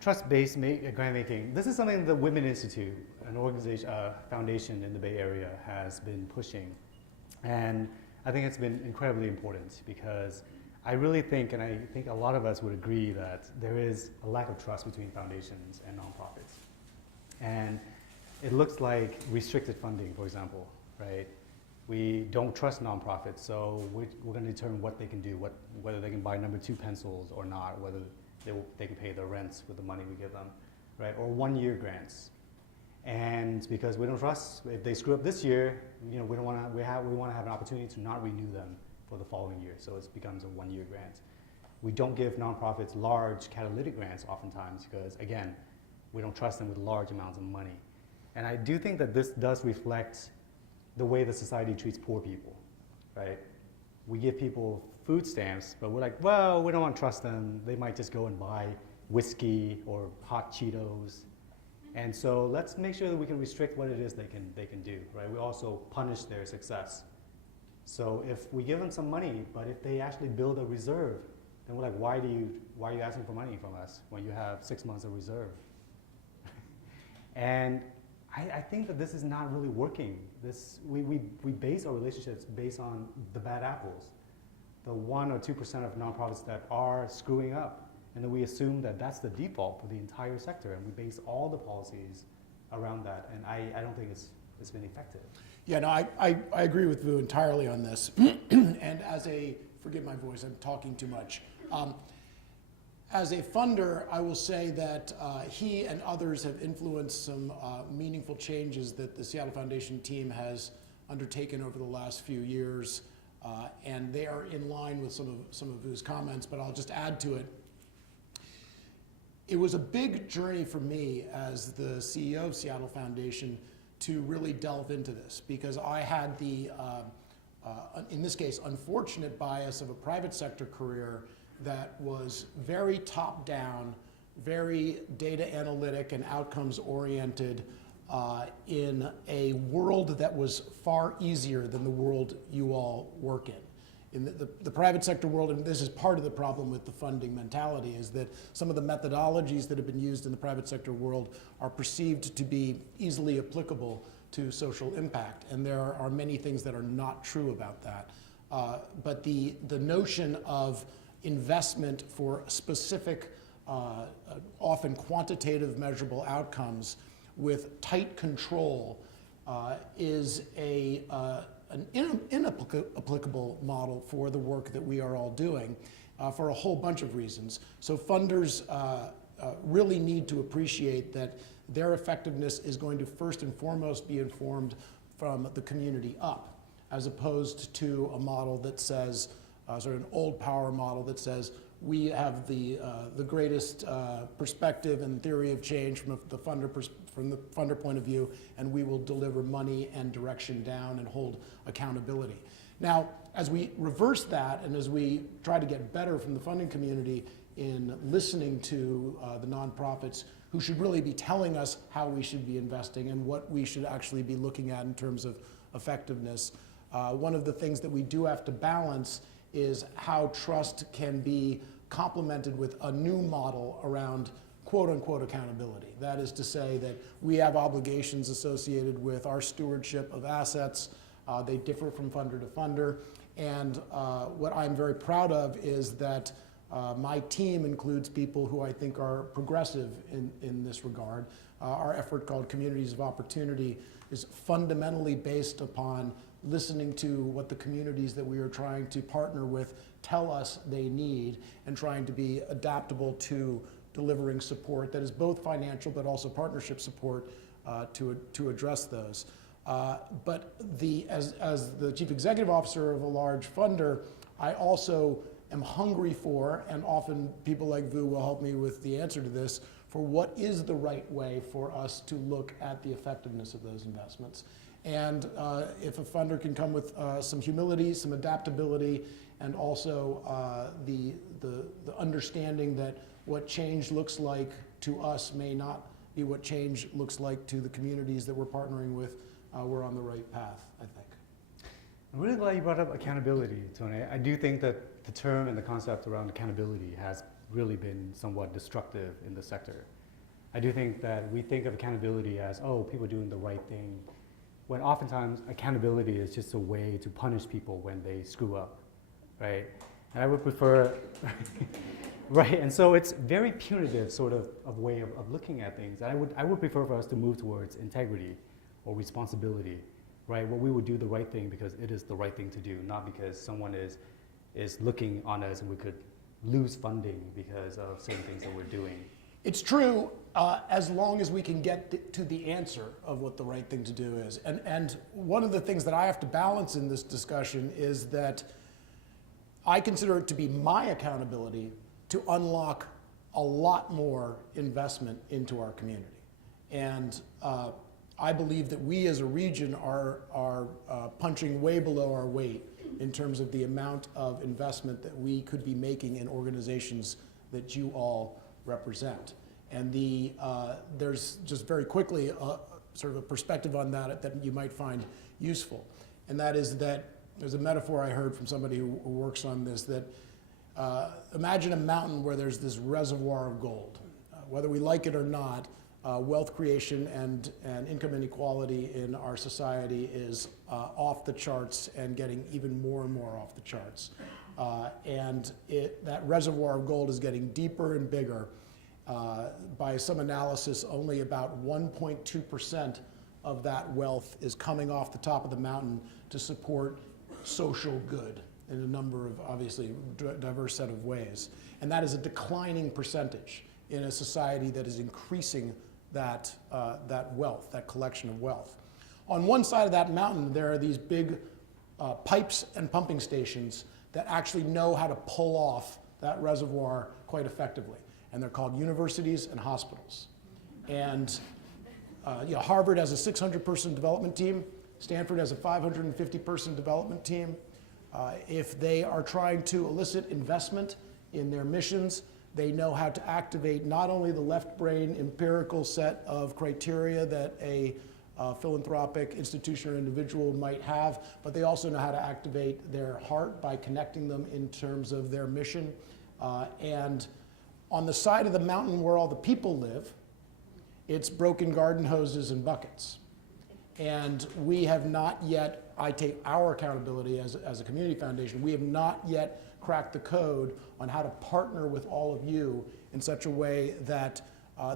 Trust-based grant making. This is something the Women Institute, an organization, foundation in the Bay Area, has been pushing. And I think it's been incredibly important because I really think, and I think a lot of us would agree, that there is a lack of trust between foundations and nonprofits. And it looks like restricted funding, for example, right? We don't trust nonprofits, so we're going to determine what they can do, whether they can buy number 2 pencils or not, whether they can pay their rents with the money we give them, right? Or 1-year grants. And because we don't trust, if they screw up this year, we don't want to. We want to have an opportunity to not renew them for the following year. So it becomes a 1-year grant. We don't give nonprofits large catalytic grants oftentimes because, again, we don't trust them with large amounts of money. And I do think that this does reflect the way the society treats poor people, right? We give people food stamps, but we're like, well, we don't want to trust them. They might just go and buy whiskey or hot Cheetos. And so let's make sure that we can restrict what it is they can do, right? We also punish their success. So if we give them some money, but if they actually build a reserve, then we're like, why are you asking for money from us when you have 6 months of reserve? And I think that this is not really working. We base our relationships based on the bad apples, the 1 or 2% of nonprofits that are screwing up. And then we assume that that's the default for the entire sector, and we base all the policies around that. And I don't think it's been effective. Yeah, no, I agree with Vu entirely on this. And forgive my voice, I'm talking too much. As a funder, I will say that he and others have influenced some meaningful changes that the Seattle Foundation team has undertaken over the last few years. And they are in line with some of Vu's comments, but I'll just add to it. It was a big journey for me as the CEO of Seattle Foundation to really delve into this, because I had the, in this case, unfortunate bias of a private sector career that was very top-down, very data analytic and outcomes oriented in a world that was far easier than the world you all work in. In the private sector world, and this is part of the problem with the funding mentality, is that some of the methodologies that have been used in the private sector world are perceived to be easily applicable to social impact, and there are many things that are not true about that. But the notion of investment for specific, often quantitative measurable outcomes with tight control is an inapplicable model for the work that we are all doing for a whole bunch of reasons. So funders really need to appreciate that their effectiveness is going to first and foremost be informed from the community up, as opposed to a model that says, sort of an old power model that says, we have the greatest perspective and theory of change from the funder point of view, and we will deliver money and direction down and hold accountability. Now, as we reverse that and as we try to get better from the funding community in listening to the nonprofits who should really be telling us how we should be investing and what we should actually be looking at in terms of effectiveness, one of the things that we do have to balance is how trust can be complemented with a new model around quote-unquote accountability. That is to say that we have obligations associated with our stewardship of assets. They differ from funder to funder. And what I'm very proud of is that my team includes people who I think are progressive in this regard. Our effort called Communities of Opportunity is fundamentally based upon listening to what the communities that we are trying to partner with tell us they need, and trying to be adaptable to delivering support that is both financial but also partnership support to address those. But as the chief executive officer of a large funder, I also am hungry for, and often people like Vu will help me with the answer to this, for what is the right way for us to look at the effectiveness of those investments. And if a funder can come with some humility, some adaptability, and also the understanding that what change looks like to us may not be what change looks like to the communities that we're partnering with, we're on the right path, I think. I'm really glad you brought up accountability, Tony. I do think that the term and the concept around accountability has really been somewhat destructive in the sector. I do think that we think of accountability as, oh, people doing the right thing, when oftentimes accountability is just a way to punish people when they screw up, right? And I would prefer, right, and so it's very punitive sort of way of looking at things. And I would prefer for us to move towards integrity or responsibility, right? Where we would do the right thing because it is the right thing to do, not because someone is looking on us and we could lose funding because of certain things that we're doing. It's true, as long as we can get to the answer of what the right thing to do is. And one of the things that I have to balance in this discussion is that I consider it to be my accountability to unlock a lot more investment into our community. And I believe that we as a region are punching way below our weight in terms of the amount of investment that we could be making in organizations that you all represent. And there's just very quickly sort of a perspective on that you might find useful. And that is that there's a metaphor I heard from somebody who works on this, that imagine a mountain where there's this reservoir of gold. Whether we like it or not, wealth creation and income inequality in our society is off the charts and getting even more and more off the charts. And that reservoir of gold is getting deeper and bigger. By some analysis, only about 1.2% of that wealth is coming off the top of the mountain to support social good in a number of, obviously, diverse set of ways. And that is a declining percentage in a society that is increasing that wealth, that collection of wealth. On one side of that mountain, there are these big pipes and pumping stations that actually know how to pull off that reservoir quite effectively. And they're called universities and hospitals. And Harvard has a 600-person development team. Stanford has a 550-person development team. If they are trying to elicit investment in their missions, they know how to activate not only the left brain empirical set of criteria that a philanthropic institution or individual might have, but they also know how to activate their heart by connecting them in terms of their mission. And on the side of the mountain where all the people live, it's broken garden hoses and buckets. And we have not yet, I take our accountability as a community foundation, we have not yet cracked the code on how to partner with all of you in such a way that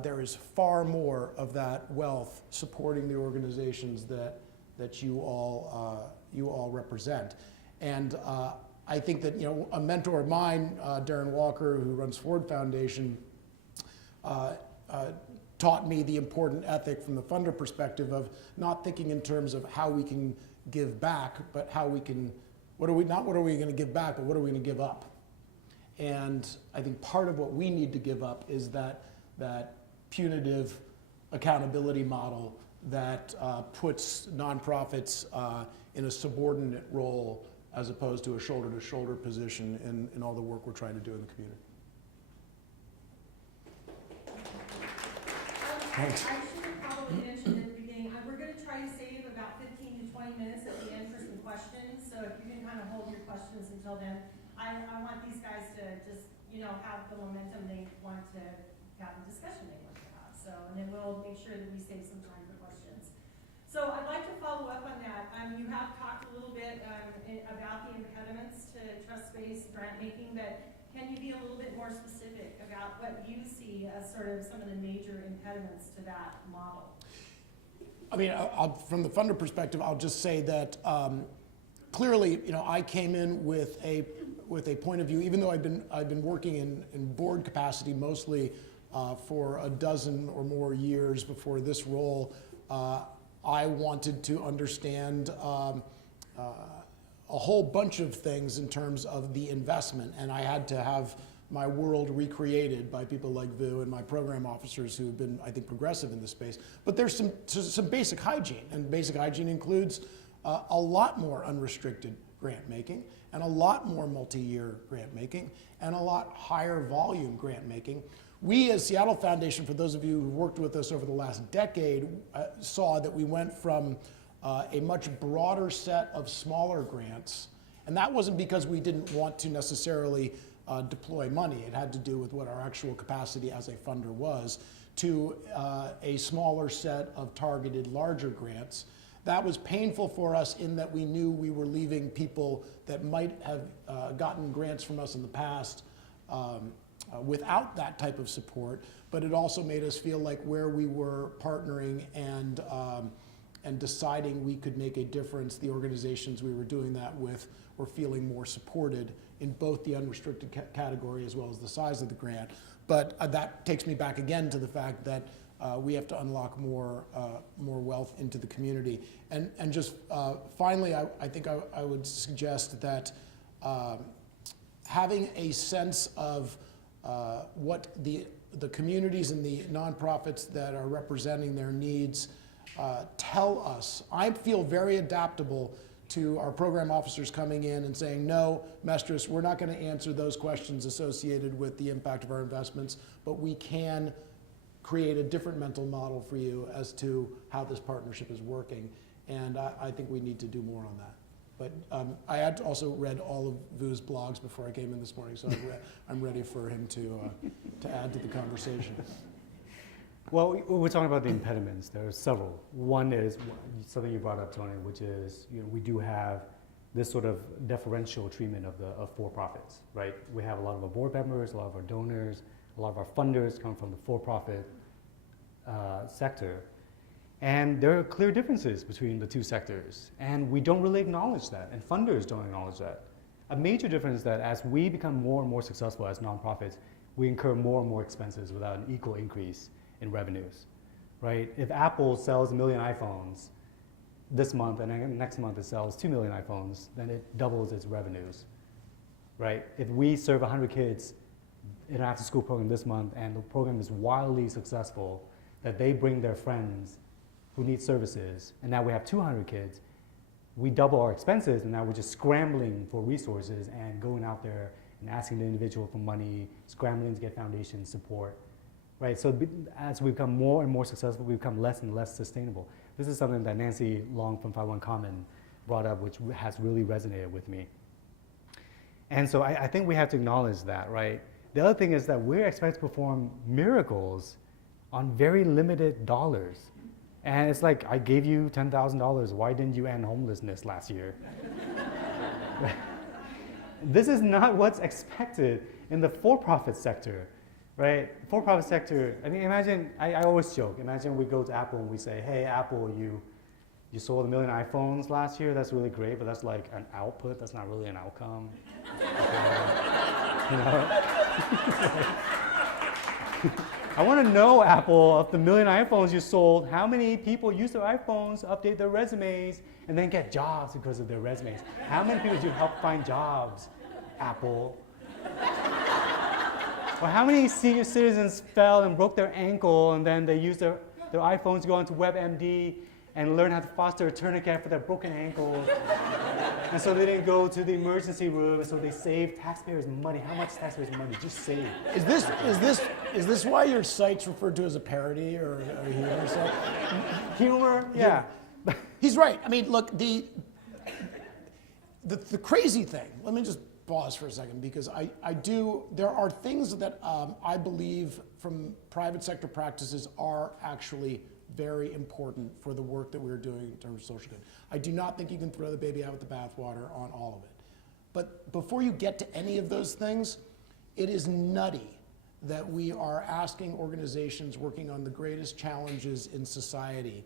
there is far more of that wealth supporting the organizations that you all represent. And I think that a mentor of mine, Darren Walker, who runs Ford Foundation, taught me the important ethic from the funder perspective of not thinking in terms of how we can give back, but how we can, what are we going to give back, but what are we going to give up? And I think part of what we need to give up is that punitive accountability model that puts nonprofits in a subordinate role as opposed to a shoulder-to-shoulder position in all the work we're trying to do in the community. Thanks. I should have probably mentioned at the beginning, we're going to try to save about 15 to 20 minutes at the end for some questions. So if you can kind of hold your questions until then, I want these guys to just, have the momentum they want to have, the discussion they want to have. So, and then we'll make sure that we save some time for questions. So I'd like to follow up on that. You have talked a little bit about the impediments to trust-based grant making, but can you be a little bit more specific about what you see as sort of some of the major impediments to that model? I mean, from the funder perspective, I'll just say that clearly, I came in with a point of view, even though I've been working in board capacity mostly for a dozen or more years before this role. I wanted to understand a whole bunch of things in terms of the investment, and I had to have my world recreated by people like Vu and my program officers who have been, I think, progressive in this space. But there's some basic hygiene, and basic hygiene includes a lot more unrestricted grant making, and a lot more multi-year grant making, and a lot higher volume grant making. We as Seattle Foundation, for those of you who worked with us over the last decade, saw that we went from a much broader set of smaller grants, and that wasn't because we didn't want to necessarily deploy money. It had to do with what our actual capacity as a funder was to a smaller set of targeted larger grants. That was painful for us in that we knew we were leaving people that might have gotten grants from us in the past without that type of support, but it also made us feel like where we were partnering and deciding we could make a difference, the organizations we were doing that with were feeling more supported in both the unrestricted category as well as the size of the grant. But that takes me back again to the fact that we have to unlock more wealth into the community. And just finally, I think I would suggest that having a sense of what the communities and the nonprofits that are representing their needs tell us. I feel very adaptable to our program officers coming in and saying, no, Mestres, we're not going to answer those questions associated with the impact of our investments, but we can create a different mental model for you as to how this partnership is working. And I think we need to do more on that. But I had also read all of Vu's blogs before I came in this morning, so I'm ready for him to add to the conversation. Well, we're talking about the impediments. There are several. One is something you brought up, Tony, which is we do have this sort of deferential treatment of for-profits, right? We have a lot of our board members, a lot of our donors, a lot of our funders come from the for-profit sector. And there are clear differences between the two sectors, and we don't really acknowledge that, and funders don't acknowledge that. A major difference is that as we become more and more successful as nonprofits, we incur more and more expenses without an equal increase in revenues, right? If Apple sells 1 million iPhones this month and then next month it sells 2 million iPhones, then it doubles its revenues, right? If we serve 100 kids in an after-school program this month and the program is wildly successful, that they bring their friends who need services, and now we have 200 kids, we double our expenses, and now we're just scrambling for resources and going out there and asking the individual for money, scrambling to get foundation support, right? So as we become more and more successful, we become less and less sustainable. This is something that Nancy Long from 51 Common brought up, which has really resonated with me. And so I think we have to acknowledge that, right? The other thing is that we're expected to perform miracles on very limited dollars. And it's like, I gave you $10,000. Why didn't you end homelessness last year? This is not what's expected in the for-profit sector, right? For-profit sector, I mean, imagine, I always joke, imagine we go to Apple and we say, hey, Apple, you sold 1 million iPhones last year. That's really great, but that's like an output. That's not really an outcome. You know? I want to know, Apple, of the 1 million iPhones you sold, how many people use their iPhones, update their resumes, and then get jobs because of their resumes? How many people do you help find jobs, Apple? Or how many senior citizens fell and broke their ankle, and then they used their iPhones to go onto WebMD and learn how to foster a tourniquet for their broken ankle? And so they didn't go to the emergency room, and so they saved taxpayers' money. How much taxpayers' money did you save? Is this why your site's referred to as a parody or a humor site? Humor, yeah. He's right. I mean, look, the crazy thing, let me just pause for a second, because there are things that I believe from private sector practices are actually very important for the work that we're doing in terms of social good. I do not think you can throw the baby out with the bathwater on all of it. But before you get to any of those things, it is nutty that we are asking organizations working on the greatest challenges in society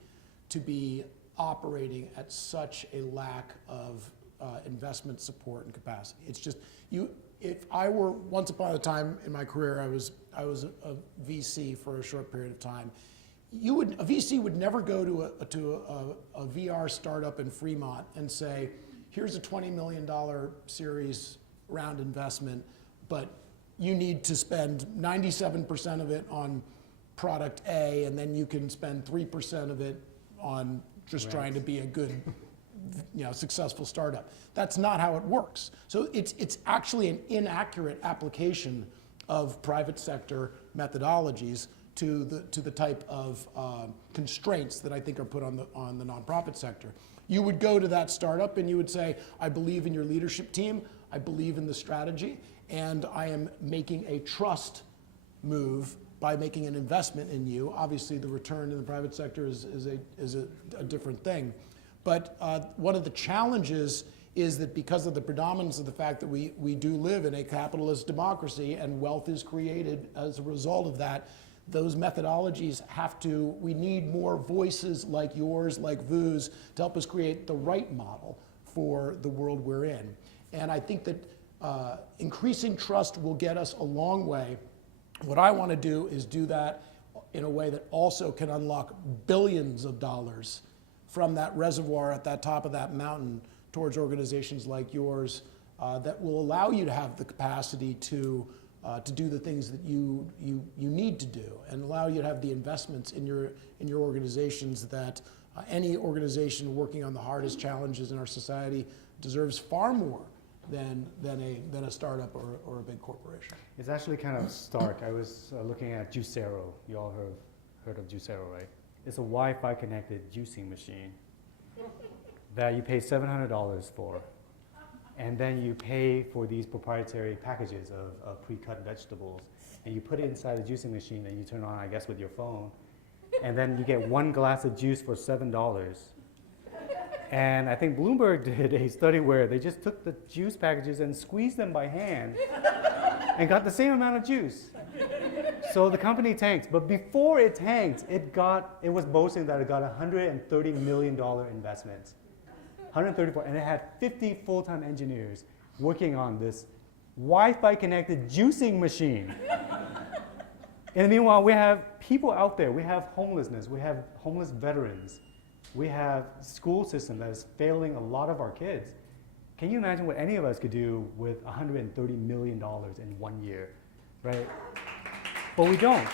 to be operating at such a lack of investment support and capacity. It's just, if I were, once upon a time in my career, I was a VC for a short period of time. A VC would never go to a VR startup in Fremont and say, here's a $20 million series round investment, but you need to spend 97% of it on product A, and then you can spend 3% of it on just trying to be a good, successful startup. That's not how it works. So it's actually an inaccurate application of private sector methodologies to the type of constraints that I think are put on the nonprofit sector. You would go to that startup and you would say, I believe in your leadership team. I believe in the strategy, and I am making a trust move by making an investment in you. Obviously, the return in the private sector is a different thing. But one of the challenges is that because of the predominance of the fact that we do live in a capitalist democracy and wealth is created as a result of that, those methodologies we need more voices like yours, like VU's, to help us create the right model for the world we're in. And I think that increasing trust will get us a long way. What I want to do is do that in a way that also can unlock billions of dollars from that reservoir at that top of that mountain towards organizations like yours that will allow you to have the capacity to do the things that you need to do, and allow you to have the investments in your organizations that any organization working on the hardest challenges in our society deserves far more than a startup or a big corporation. It's actually kind of stark. I was looking at Juicero. You all heard of Juicero, right? It's a Wi-Fi connected juicing machine that you pay $700 for. And then you pay for these proprietary packages of pre-cut vegetables. And you put it inside the juicing machine and you turn on, I guess, with your phone. And then you get 1 glass of juice for $7. And I think Bloomberg did a study where they just took the juice packages and squeezed them by hand and got the same amount of juice. So the company tanked. But before it tanked, it was boasting that it got a $130 million investment. 134, and it had 50 full-time engineers working on this Wi-Fi connected juicing machine. And meanwhile, we have people out there. We have homelessness. We have homeless veterans. We have school system that is failing a lot of our kids. Can you imagine what any of us could do with $130 million in 1 year, right? But we don't.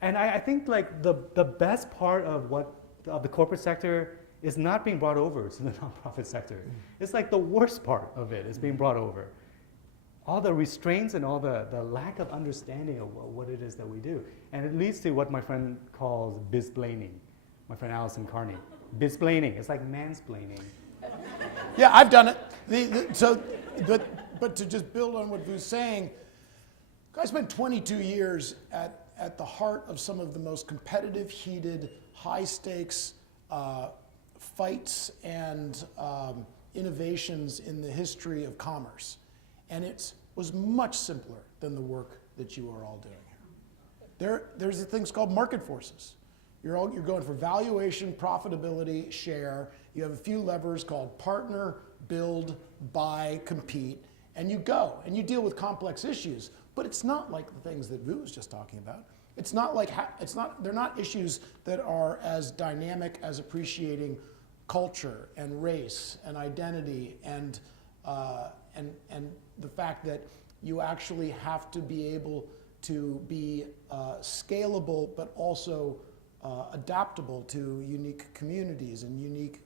And I think like the best part of the corporate sector is not being brought over to the nonprofit sector. It's like the worst part of it is being brought over. All the restraints and all the lack of understanding of what it is that we do. And it leads to what my friend calls bizplaining. My friend Alison Pride. Bizplaining, it's like mansplaining. Yeah, I've done it. But to just build on what Vu's saying, I spent 22 years at the heart of some of the most competitive, heated, high-stakes fights and innovations in the history of commerce. And it was much simpler than the work that you are all doing here. There's things called market forces. You're going for valuation, profitability, share. You have a few levers called partner, build, buy, compete, and you go and you deal with complex issues. But it's not like the things that Vu was just talking about. It's not like they're not issues that are as dynamic as appreciating culture and race and identity and the fact that you actually have to be able to be scalable but also adaptable to unique communities and unique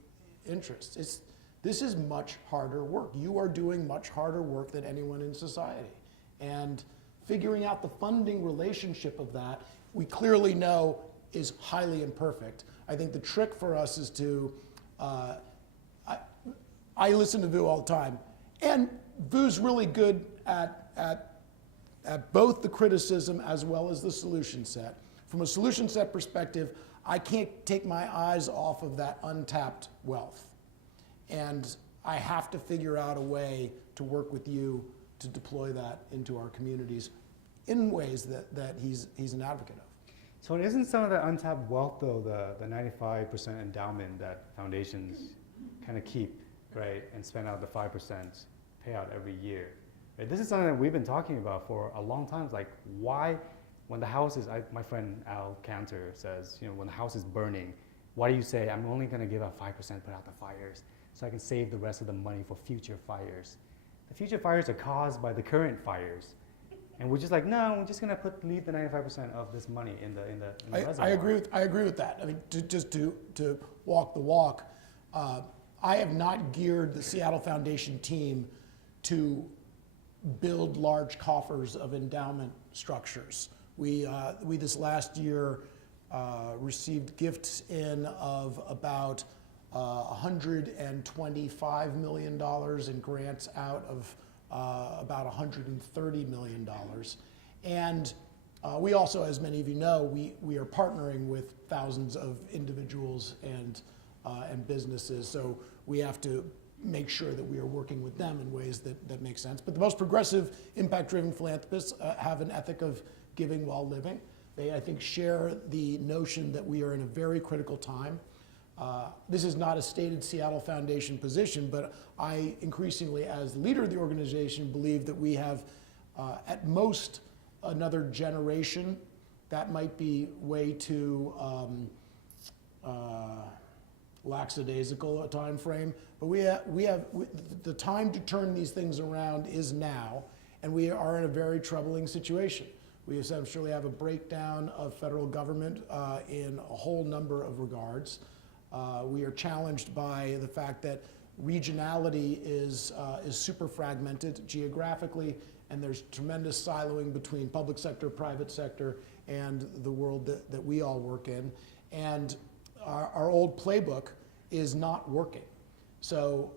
interests. This is much harder work. You are doing much harder work than anyone in society. And figuring out the funding relationship of that, we clearly know is highly imperfect. I think the trick for us is to, I listen to Vu all the time, and Vu's really good at both the criticism as well as the solution set. From a solution set perspective, I can't take my eyes off of that untapped wealth. And I have to figure out a way to work with you to deploy that into our communities in ways that he's an advocate of. So isn't some of that untapped wealth, though, the 95% endowment that foundations kind of keep, right, and spend out the 5% payout every year? Right? This is something that we've been talking about for a long time. It's like, why, when the house is, my friend Al Cantor says, when the house is burning, why do you say, I'm only going to give out 5%, put out the fires, so I can save the rest of the money for future fires? The future fires are caused by the current fires. And we're just like, no, we're just going to leave the 95% of this money in the reservoir. I agree with that. I mean, just to walk the walk, I have not geared the Seattle Foundation team to build large coffers of endowment structures. We this last year received gifts in of about $125 million in grants out of about $130 million. And we also, as many of you know, we are partnering with thousands of individuals and businesses, so we have to make sure that we are working with them in ways that make sense. But the most progressive, impact-driven philanthropists have an ethic of giving while living. They, I think, share the notion that we are in a very critical time. This is not a stated Seattle Foundation position, but I increasingly, as the leader of the organization, believe that we have, at most, another generation. That might be way too lackadaisical a time frame, but the time to turn these things around is now, and we are in a very troubling situation. We essentially have a breakdown of federal government in a whole number of regards. We are challenged by the fact that regionality is super fragmented geographically, and there's tremendous siloing between public sector, private sector, and the world that we all work in. And our old playbook is not working. So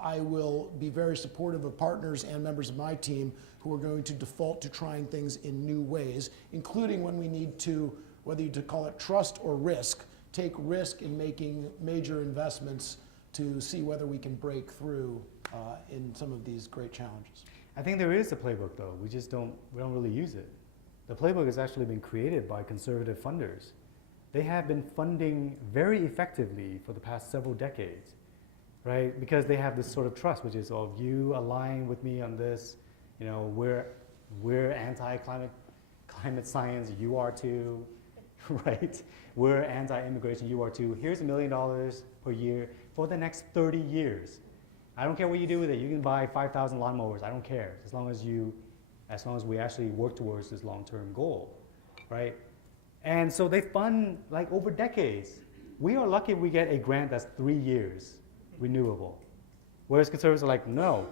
I will be very supportive of partners and members of my team who are going to default to trying things in new ways, including when we need to, whether you call it trust or risk, take risk in making major investments to see whether we can break through in some of these great challenges. I think there is a playbook, though. We don't really use it. The playbook has actually been created by conservative funders. They have been funding very effectively for the past several decades, right? Because they have this sort of trust, which is, oh, you align with me on this. You know, we're anti-climate science. You are too, right? We're anti-immigration. You are too. Here's $1 million per year for the next 30 years. I don't care what you do with it. You can buy 5,000 lawnmowers. I don't care, as long as we actually work towards this long-term goal, right? And so they fund like over decades. We are lucky if we get a grant that's 3 years renewable, whereas conservatives are like, no,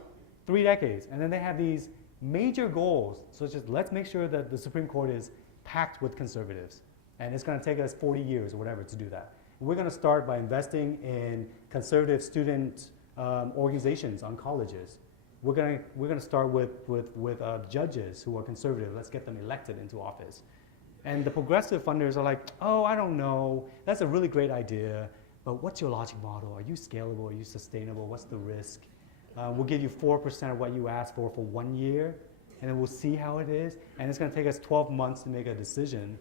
3 decades. And then they have these major goals, such as let's make sure that the Supreme Court is packed with conservatives, and it's going to take us 40 years or whatever to do that. We're going to start by investing in conservative student organizations on colleges. We're going to start with judges who are conservative. Let's get them elected into office. And the progressive funders are like, oh, I don't know. That's a really great idea, but what's your logic model? Are you scalable? Are you sustainable? What's the risk? We'll give you 4% of what you asked for 1 year, and then we'll see how it is. And it's going to take us 12 months to make a decision.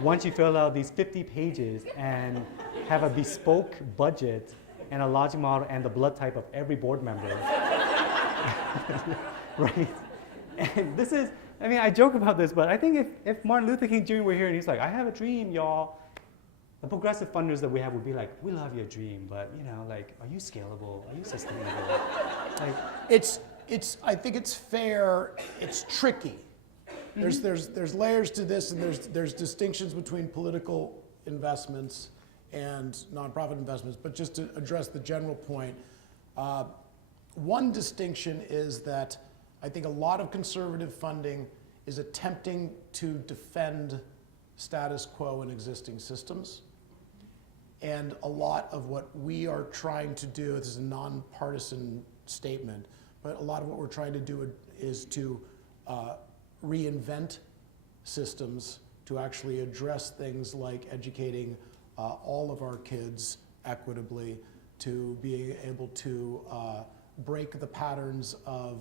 Once you fill out these 50 pages and have a bespoke budget and a logic model and the blood type of every board member, right? And this is, I mean, I joke about this, but I think if Martin Luther King Jr. were here and he's like, I have a dream, y'all, the progressive funders that we have would be like, we love your dream, but you know, like, are you scalable? Are you sustainable? Like, I think it's fair. It's tricky. There's layers to this, and there's distinctions between political investments and nonprofit investments. But just to address the general point, one distinction is that I think a lot of conservative funding is attempting to defend status quo in existing systems. And a lot of what we are trying to do, this is a nonpartisan statement, but a lot of what we're trying to do is to reinvent systems to actually address things like educating all of our kids equitably, to being able to break the patterns of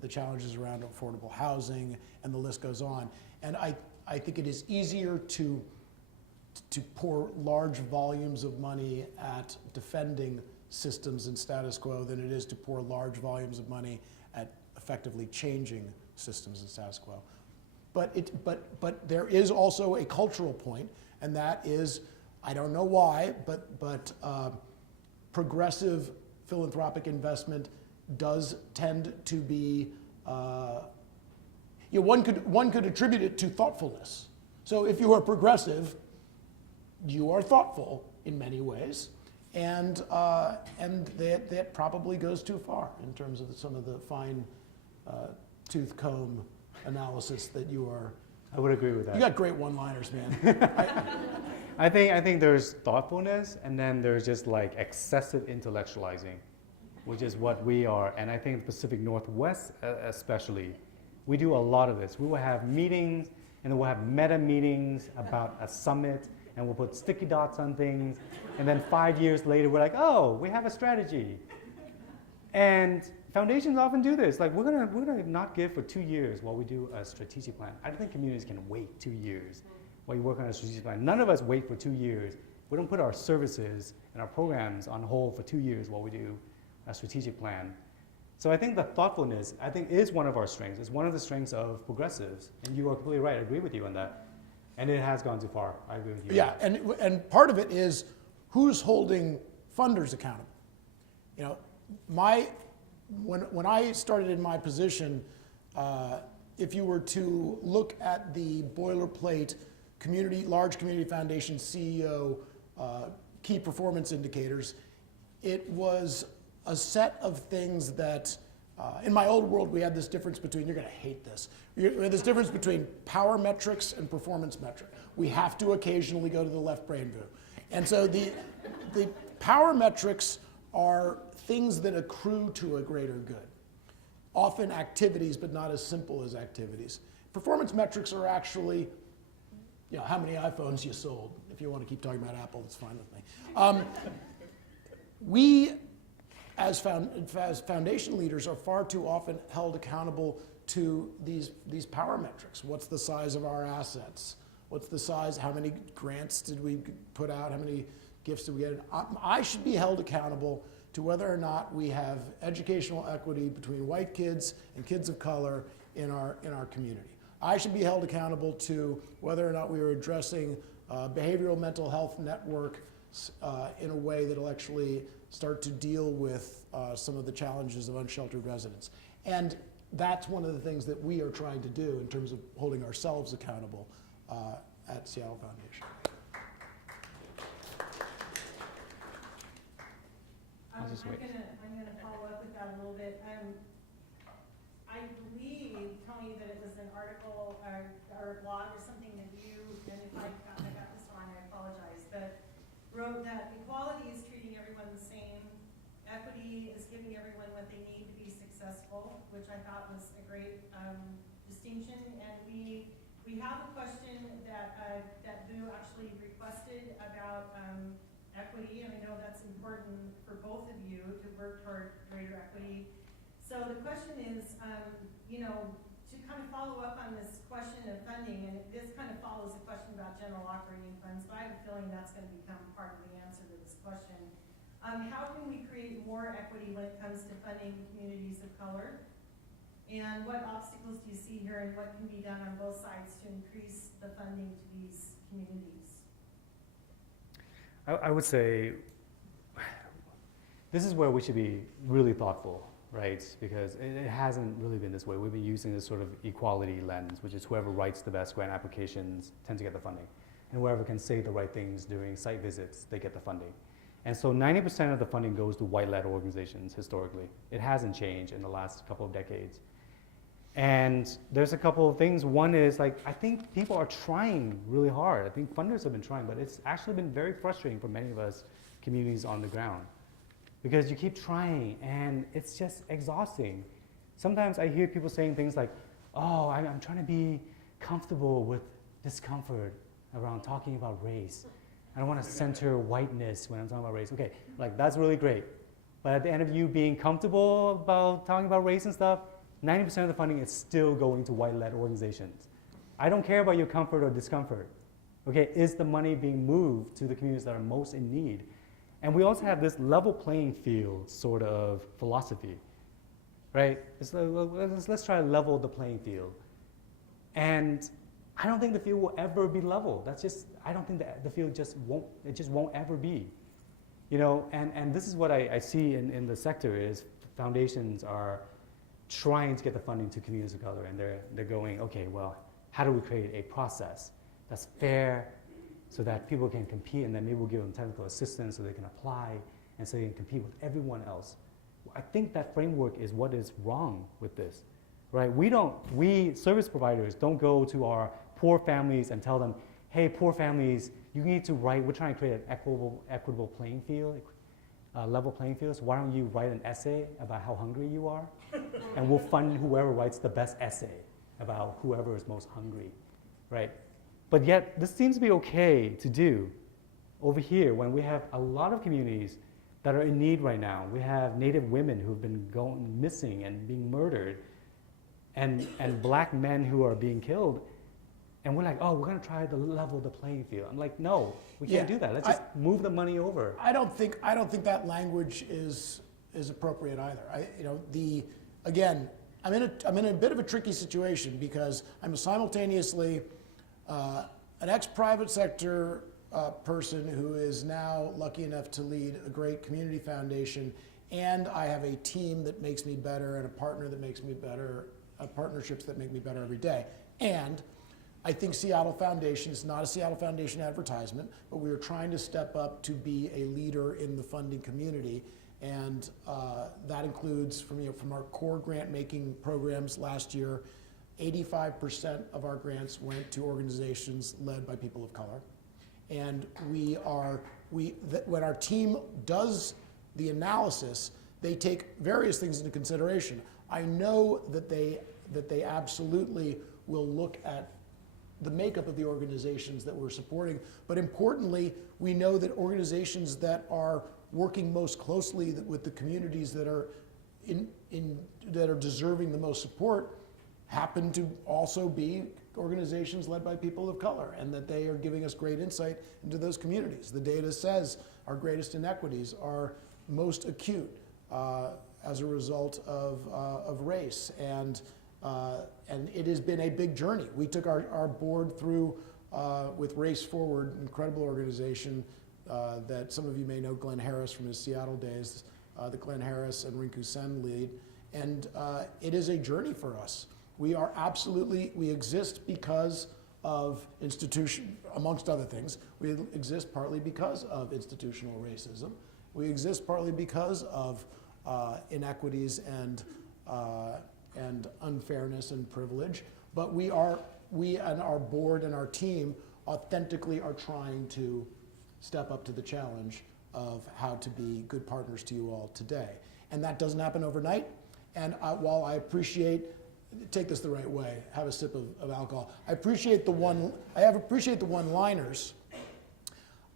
the challenges around affordable housing, and the list goes on. And I think it is easier to pour large volumes of money at defending systems and status quo than it is to pour large volumes of money at effectively changing systems and status quo. But there is also a cultural point, and that is, I don't know why, but progressive philanthropic investment does tend to be, one could attribute it to thoughtfulness. So if you are progressive, you are thoughtful in many ways, and that probably goes too far in terms of some of the fine tooth comb analysis that you are I would agree with that. You got great one-liners, man. I think there's thoughtfulness, and then there's just like excessive intellectualizing, which is what we are. And I think the Pacific Northwest especially, we do a lot of this. We will have meetings, and then we'll have meta meetings about a summit, and we'll put sticky dots on things, and then 5 years later, we're like, oh, we have a strategy. And foundations often do this. Like, we're gonna not give for 2 years while we do a strategic plan. I don't think communities can wait 2 years while you work on a strategic plan. None of us wait for 2 years. We don't put our services and our programs on hold for 2 years while we do a strategic plan. So I think the thoughtfulness, I think, is one of our strengths. It's one of the strengths of progressives. And you are completely right. I agree with you on that. And it has gone too far. I agree with you. Yeah, and part of it is who's holding funders accountable. You know, when I started in my position, if you were to look at the boilerplate large community foundation CEO key performance indicators, it was a set of things that, in my old world, we had this difference between, you're going to hate this, we had this difference between power metrics and performance metric. We have to occasionally go to the left brain view. And so the power metrics are things that accrue to a greater good. Often activities, but not as simple as activities. Performance metrics are actually, you know, how many iPhones you sold. If you want to keep talking about Apple, that's fine with me. We, as foundation leaders, are far too often held accountable to these power metrics. What's the size of our assets? What's the size? How many grants did we put out? How many gifts did we get? I should be held accountable to whether or not we have educational equity between white kids and kids of color in our community. I should be held accountable to whether or not we are addressing behavioral mental health networks in a way that will actually start to deal with some of the challenges of unsheltered residents. And that's one of the things that we are trying to do in terms of holding ourselves accountable at Seattle Foundation. I'm gonna follow up with that a little bit. I believe, Tony, that it was an article or a blog or something that you, and if I got this wrong, I apologize, but wrote that equality is treating everyone the same, equity is giving everyone what they need to be successful, which I thought was a great distinction. And we have a question that Boo actually requested about equity, and I know that's important for both of you to work toward greater equity. So the question is, you know, to kind of follow up on this question of funding, and this kind of follows the question about general operating funds, but I have a feeling that's going to become part of the answer to this question. How can we create more equity when it comes to funding communities of color? And what obstacles do you see here, and what can be done on both sides to increase the funding to these communities? I would say this is where we should be really thoughtful, right? Because it hasn't really been this way. We've been using this sort of equality lens, which is whoever writes the best grant applications tends to get the funding. And whoever can say the right things during site visits, they get the funding. And so 90% of the funding goes to white-led organizations historically. It hasn't changed in the last couple of decades. And there's a couple of things. One is, like, I think people are trying really hard. I think funders have been trying, but it's actually been very frustrating for many of us communities on the ground. Because you keep trying, and it's just exhausting. Sometimes I hear people saying things like, oh, I'm trying to be comfortable with discomfort around talking about race. I don't want to center whiteness when I'm talking about race. Okay, like, that's really great. But at the end of you being comfortable about talking about race and stuff, 90% of the funding is still going to white-led organizations. I don't care about your comfort or discomfort. Okay, is the money being moved to the communities that are most in need? And we also have this level playing field sort of philosophy, right? Let's try to level the playing field. And I don't think the field will ever be level. That's just, I don't think that the field just won't ever be. You know, and this is what I see in the sector is foundations are trying to get the funding to communities of color, and they're going, okay, well, how do we create a process that's fair so that people can compete, and then maybe we'll give them technical assistance so they can apply and so they can compete with everyone else. I think that framework is what is wrong with this, right? We service providers don't go to our poor families and tell them, hey, poor families, you need to write, we're trying to create an equitable playing field, level playing field, so why don't you write an essay about how hungry you are? And we'll fund whoever writes the best essay about whoever is most hungry, right? But yet, this seems to be okay to do over here when we have a lot of communities that are in need right now. We have Native women who've been going missing and being murdered, and black men who are being killed. And we're like, oh, we're going to try to level the playing field. I'm like, no, we can't do that. Let's just move the money over. I don't think that language is appropriate either. Again, I'm in a bit of a tricky situation because I'm simultaneously an ex-private sector person who is now lucky enough to lead a great community foundation, and I have a team that makes me better and a partner that makes me better, partnerships that make me better every day. And I think Seattle Foundation is not a Seattle Foundation advertisement, but we are trying to step up to be a leader in the funding community. And that includes from our core grant making programs last year, 85% of our grants went to organizations led by people of color. And when our team does the analysis, they take various things into consideration. I know that they absolutely will look at the makeup of the organizations that we're supporting, but importantly, we know that organizations that are working most closely with the communities that are that are deserving the most support happen to also be organizations led by people of color, and that they are giving us great insight into those communities. The data says our greatest inequities are most acute as a result of race, and it has been a big journey. We took our board through with Race Forward, an incredible organization that some of you may know Glenn Harris from his Seattle days, that Glenn Harris and Rinku Sen lead, and it is a journey for us. We exist because of amongst other things. We exist partly because of institutional racism. We exist partly because of inequities and unfairness and privilege. But we and our board and our team authentically are trying to step up to the challenge of how to be good partners to you all today. And that doesn't happen overnight. And while I appreciate, take this the right way, have a sip of alcohol. I appreciate the one-liners.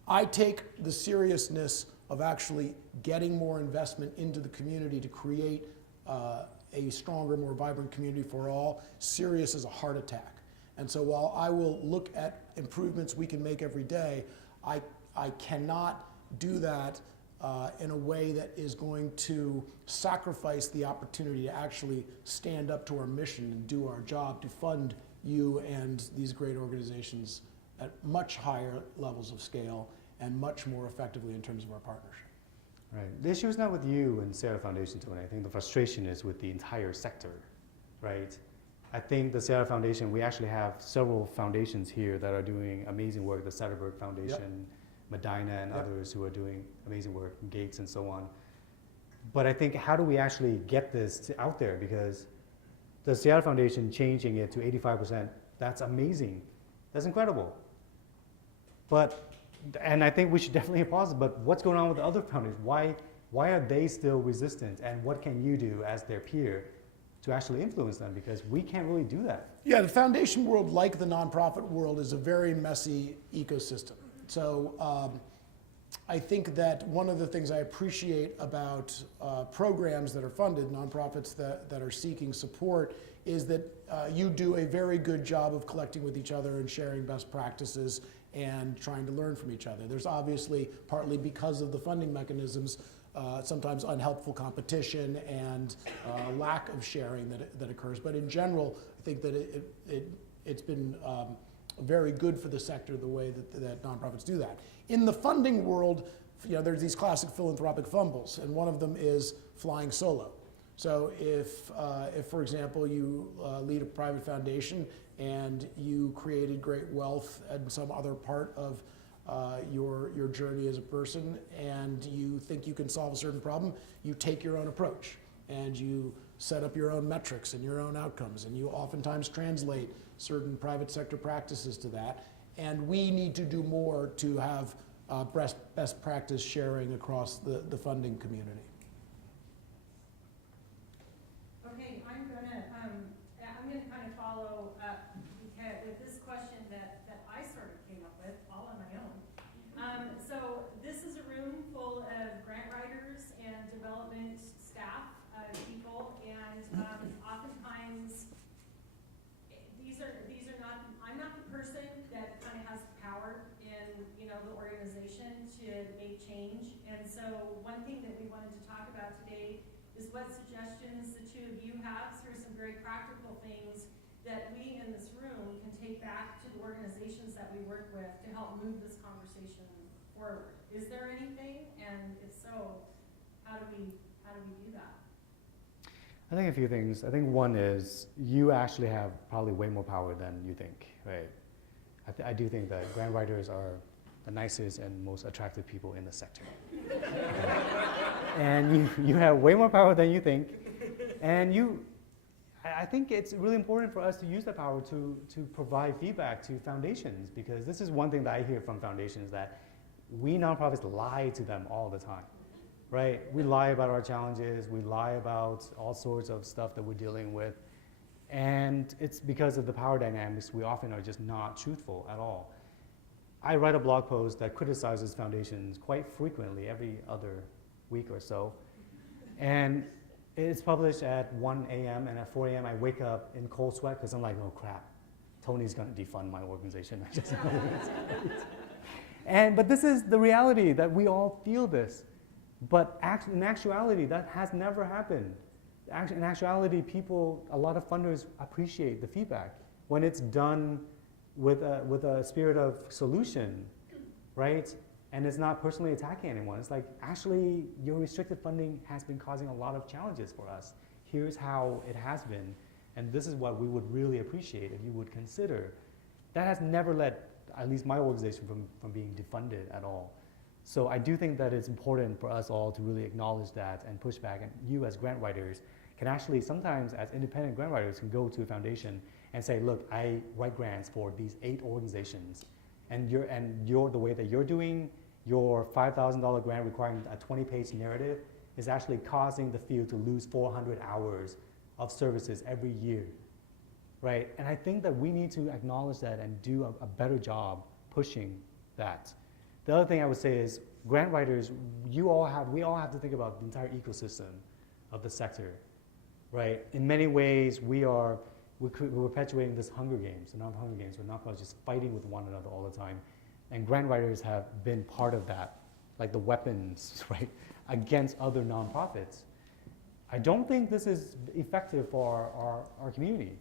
I take the seriousness of actually getting more investment into the community to create a stronger, more vibrant community for all serious as a heart attack. And so while I will look at improvements we can make every day, I cannot do that in a way that is going to sacrifice the opportunity to actually stand up to our mission and do our job to fund you and these great organizations at much higher levels of scale and much more effectively in terms of our partnership. Right. The issue is not with you and Seattle Foundation, Tony. I think the frustration is with the entire sector, right? I think the Seattle Foundation, we actually have several foundations here that are doing amazing work, the Satterberg Foundation, Medina and others who are doing amazing work, Gates and so on. But I think, how do we actually get this out there? Because the Seattle Foundation changing it to 85%, that's amazing. That's incredible. And I think we should definitely pause it, but what's going on with the other foundations? Why are they still resistant? And what can you do as their peer to actually influence them? Because we can't really do that. Yeah, the foundation world, like the nonprofit world, is a very messy ecosystem. So I think that one of the things I appreciate about programs that are funded, nonprofits that are seeking support, is that you do a very good job of collecting with each other and sharing best practices and trying to learn from each other. There's obviously, partly because of the funding mechanisms, sometimes unhelpful competition and lack of sharing that occurs. But in general, I think that it's been very good for the sector the way that nonprofits do that. In the funding world, there's these classic philanthropic fumbles, and one of them is flying solo. So if for example, you lead a private foundation and you created great wealth in some other part of your journey as a person, and you think you can solve a certain problem, you take your own approach and you set up your own metrics and your own outcomes, and you oftentimes translate certain private sector practices to that. And we need to do more to have best practice sharing across the funding community. Okay, I'm gonna kind of follow up with this question that I sort of came up with all on my own. So this is a room full of grant writers and development staff, people, and oftentimes these are not. I'm not the person that kind of has the power in the organization to make change. And so one thing that we wanted to talk about today is what suggestions the two of you have through some very practical things that we in this room can take back to the organizations that we work with to help move this conversation forward. Is there anything? And if so, how do we do that? I think a few things. I think one is you actually have probably way more power than you think, right? I do think that grant writers are the nicest and most attractive people in the sector. And you have way more power than you think. And I think it's really important for us to use that power to provide feedback to foundations, because this is one thing that I hear from foundations, that we nonprofits lie to them all the time, right? We lie about our challenges, we lie about all sorts of stuff that we're dealing with, and it's because of the power dynamics. We often are just not truthful at all. I write a blog post that criticizes foundations quite frequently, every other week or so, and it's published at 1 a.m. and at 4 a.m. I wake up in cold sweat because I'm like, oh crap, Tony's going to defund my organization. But this is the reality, that we all feel this. But in actuality, that has never happened. In actuality, a lot of funders appreciate the feedback when it's done with a spirit of solution, right? And it's not personally attacking anyone. It's like, actually, your restricted funding has been causing a lot of challenges for us. Here's how it has been, and this is what we would really appreciate if you would consider. That has never led, at least my organization, from being defunded at all. So I do think that it's important for us all to really acknowledge that and push back. And you as grant writers can actually, sometimes as independent grant writers, can go to a foundation and say, look, I write grants for these 8 organizations, and you're the way that you're doing your $5,000 grant requiring a 20-page narrative is actually causing the field to lose 400 hours of services every year, right? And I think that we need to acknowledge that and do a better job pushing that. The other thing I would say is, grant writers, we all have to think about the entire ecosystem of the sector, right? In many ways, we're perpetuating this Hunger Games, the non-Hunger Games, where nonprofits just fighting with one another all the time. And grant writers have been part of that, like the weapons, right, against other nonprofits. I don't think this is effective for our community.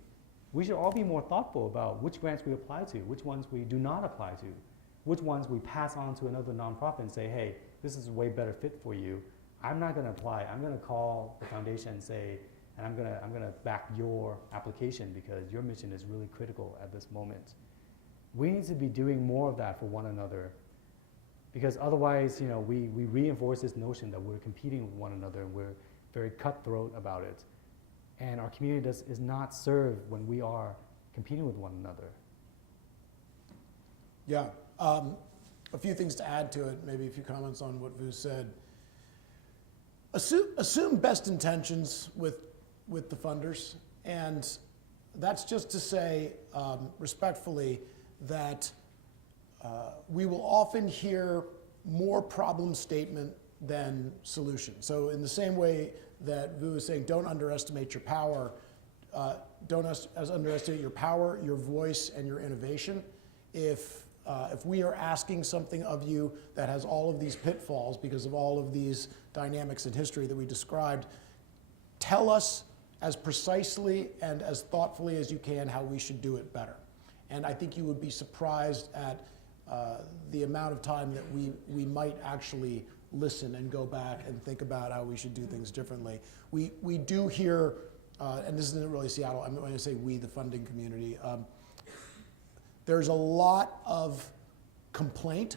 We should all be more thoughtful about which grants we apply to, which ones we do not apply to, which ones we pass on to another nonprofit and say, hey, this is a way better fit for you. I'm not going to apply. I'm going to call the foundation and say, and I'm going to back your application because your mission is really critical at this moment. We need to be doing more of that for one another, because otherwise, we reinforce this notion that we're competing with one another and we're very cutthroat about it. And our community is not served when we are competing with one another. Yeah, a few things to add to it, maybe a few comments on what Vu said. Assume best intentions with the funders, and that's just to say respectfully that we will often hear more problem statement than solution. So in the same way that Vu was saying, don't underestimate your power, don't underestimate your power, your voice, and your innovation. If we are asking something of you that has all of these pitfalls because of all of these dynamics in history that we described, tell us as precisely and as thoughtfully as you can how we should do it better. And I think you would be surprised at the amount of time that we might actually listen and go back and think about how we should do things differently. We do hear, and this isn't really Seattle, I'm going to say we, the funding community, there's a lot of complaint,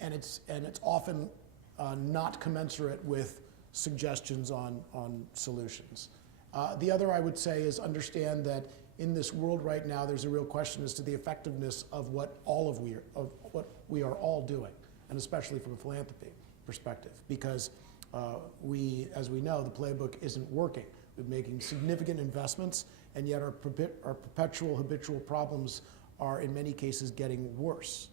and it's often not commensurate with suggestions on solutions. The other I would say is understand that in this world right now, there's a real question as to the effectiveness of what we are all doing, and especially from a philanthropy perspective, because as we know, the playbook isn't working. We're making significant investments, and yet our perpetual habitual problems are in many cases getting worse.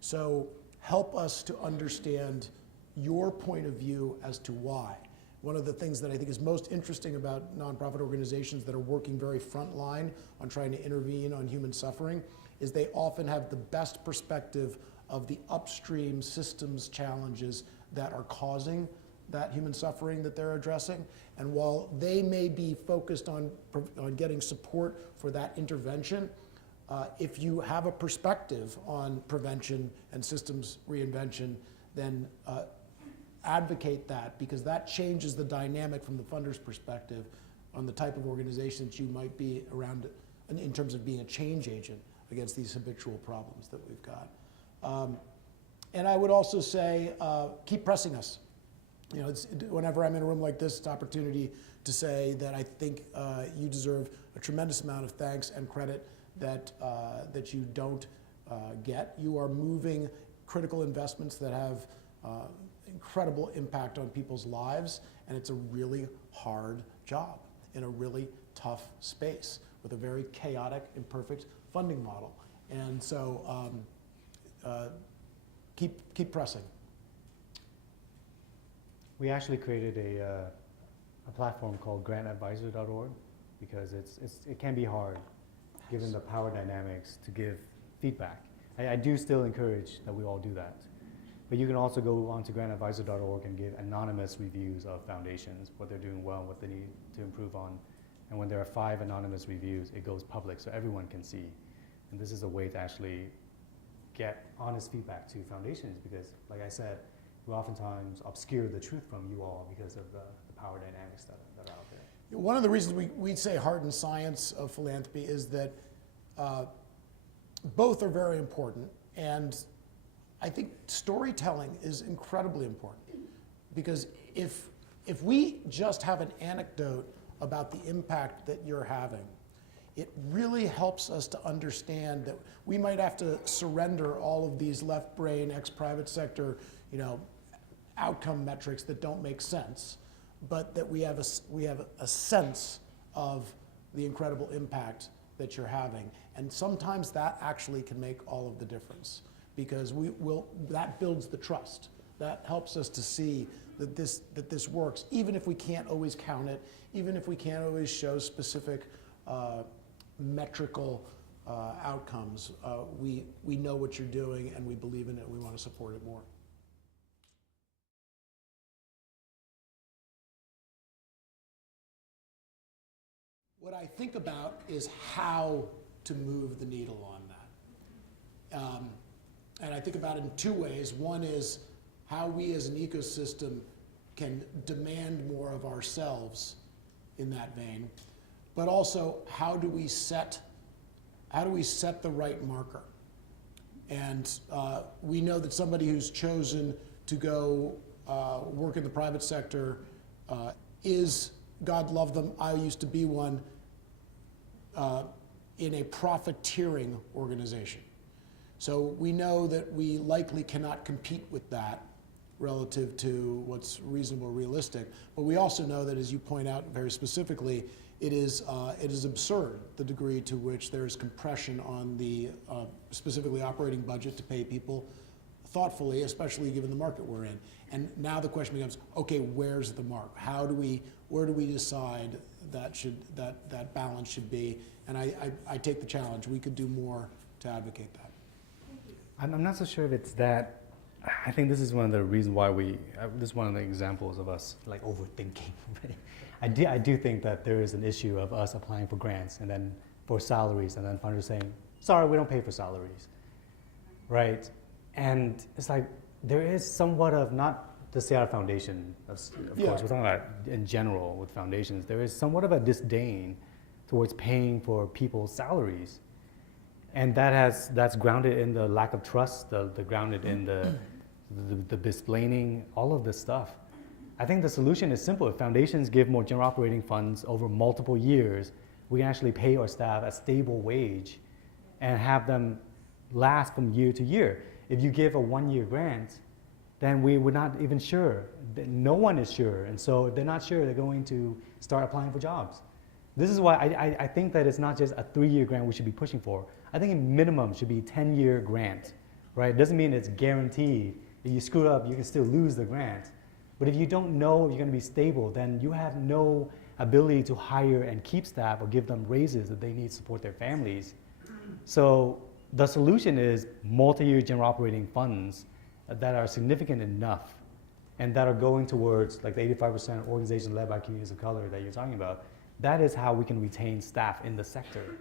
So help us to understand your point of view as to why. One of the things that I think is most interesting about nonprofit organizations that are working very frontline on trying to intervene on human suffering is they often have the best perspective of the upstream systems challenges that are causing that human suffering that they're addressing. And while they may be focused on getting support for that intervention, if you have a perspective on prevention and systems reinvention, then advocate that, because that changes the dynamic from the funder's perspective on the type of organization that you might be around in terms of being a change agent against these habitual problems that we've got. And I would also say, keep pressing us. You know, whenever I'm in a room like this, it's an opportunity to say that I think you deserve a tremendous amount of thanks and credit that you don't get. You are moving critical investments that have incredible impact on people's lives, and it's a really hard job in a really tough space with a very chaotic, imperfect funding model. And so keep pressing. We actually created a platform called grantadvisor.org because it can be hard, given the power dynamics, to give feedback. I do still encourage that we all do that. But you can also go onto grantadvisor.org and give anonymous reviews of foundations, what they're doing well, what they need to improve on. And when there are 5 anonymous reviews, it goes public so everyone can see. And this is a way to actually get honest feedback to foundations because, like I said, we oftentimes obscure the truth from you all because of the power dynamics that are out there. One of the reasons we say hard and science of philanthropy is that both are very important, and I think storytelling is incredibly important, because if we just have an anecdote about the impact that you're having, it really helps us to understand that we might have to surrender all of these left brain, ex-private sector, outcome metrics that don't make sense, but that we have a sense of the incredible impact that you're having. And sometimes that actually can make all of the difference, because that builds the trust. That helps us to see that this works, even if we can't always count it, even if we can't always show specific metrical outcomes. We know what you're doing, and we believe in it, and we want to support it more. What I think about is how to move the needle on that. And I think about it in 2 ways. One is how we as an ecosystem can demand more of ourselves in that vein, but also how do we set the right marker? And we know that somebody who's chosen to go work in the private sector is, God love them, I used to be one, in a profiteering organization. So we know that we likely cannot compete with that relative to what's reasonable, realistic. But we also know that, as you point out very specifically, it is absurd the degree to which there is compression on the specifically operating budget to pay people thoughtfully, especially given the market we're in. And now the question becomes, okay, where's the mark? Where do we decide that balance should be? And I take the challenge. We could do more to advocate that. I'm not so sure if it's that. I think this is one of the reasons why this is one of the examples of us like overthinking. I do think that there is an issue of us applying for grants and then for salaries, and then funders saying, sorry, we don't pay for salaries, right? And it's like, there is somewhat of, not the Seattle Foundation, of course, we're talking about in general with foundations, there is somewhat of a disdain towards paying for people's salaries. And that's grounded in the lack of trust, the grounded in the bisplaining, all of this stuff. I think the solution is simple. If foundations give more general operating funds over multiple years, we can actually pay our staff a stable wage and have them last from year to year. If you give a 1-year grant, then we're not even sure. No one is sure. And so if they're not sure, they're going to start applying for jobs. This is why I think that it's not just a 3-year grant we should be pushing for. I think a minimum should be a 10-year grant, right? It doesn't mean it's guaranteed. If you screw up, you can still lose the grant. But if you don't know if you're going to be stable, then you have no ability to hire and keep staff or give them raises that they need to support their families. So the solution is multi-year general operating funds that are significant enough and that are going towards like the 85% organizations led by communities of color that you're talking about. That is how we can retain staff in the sector.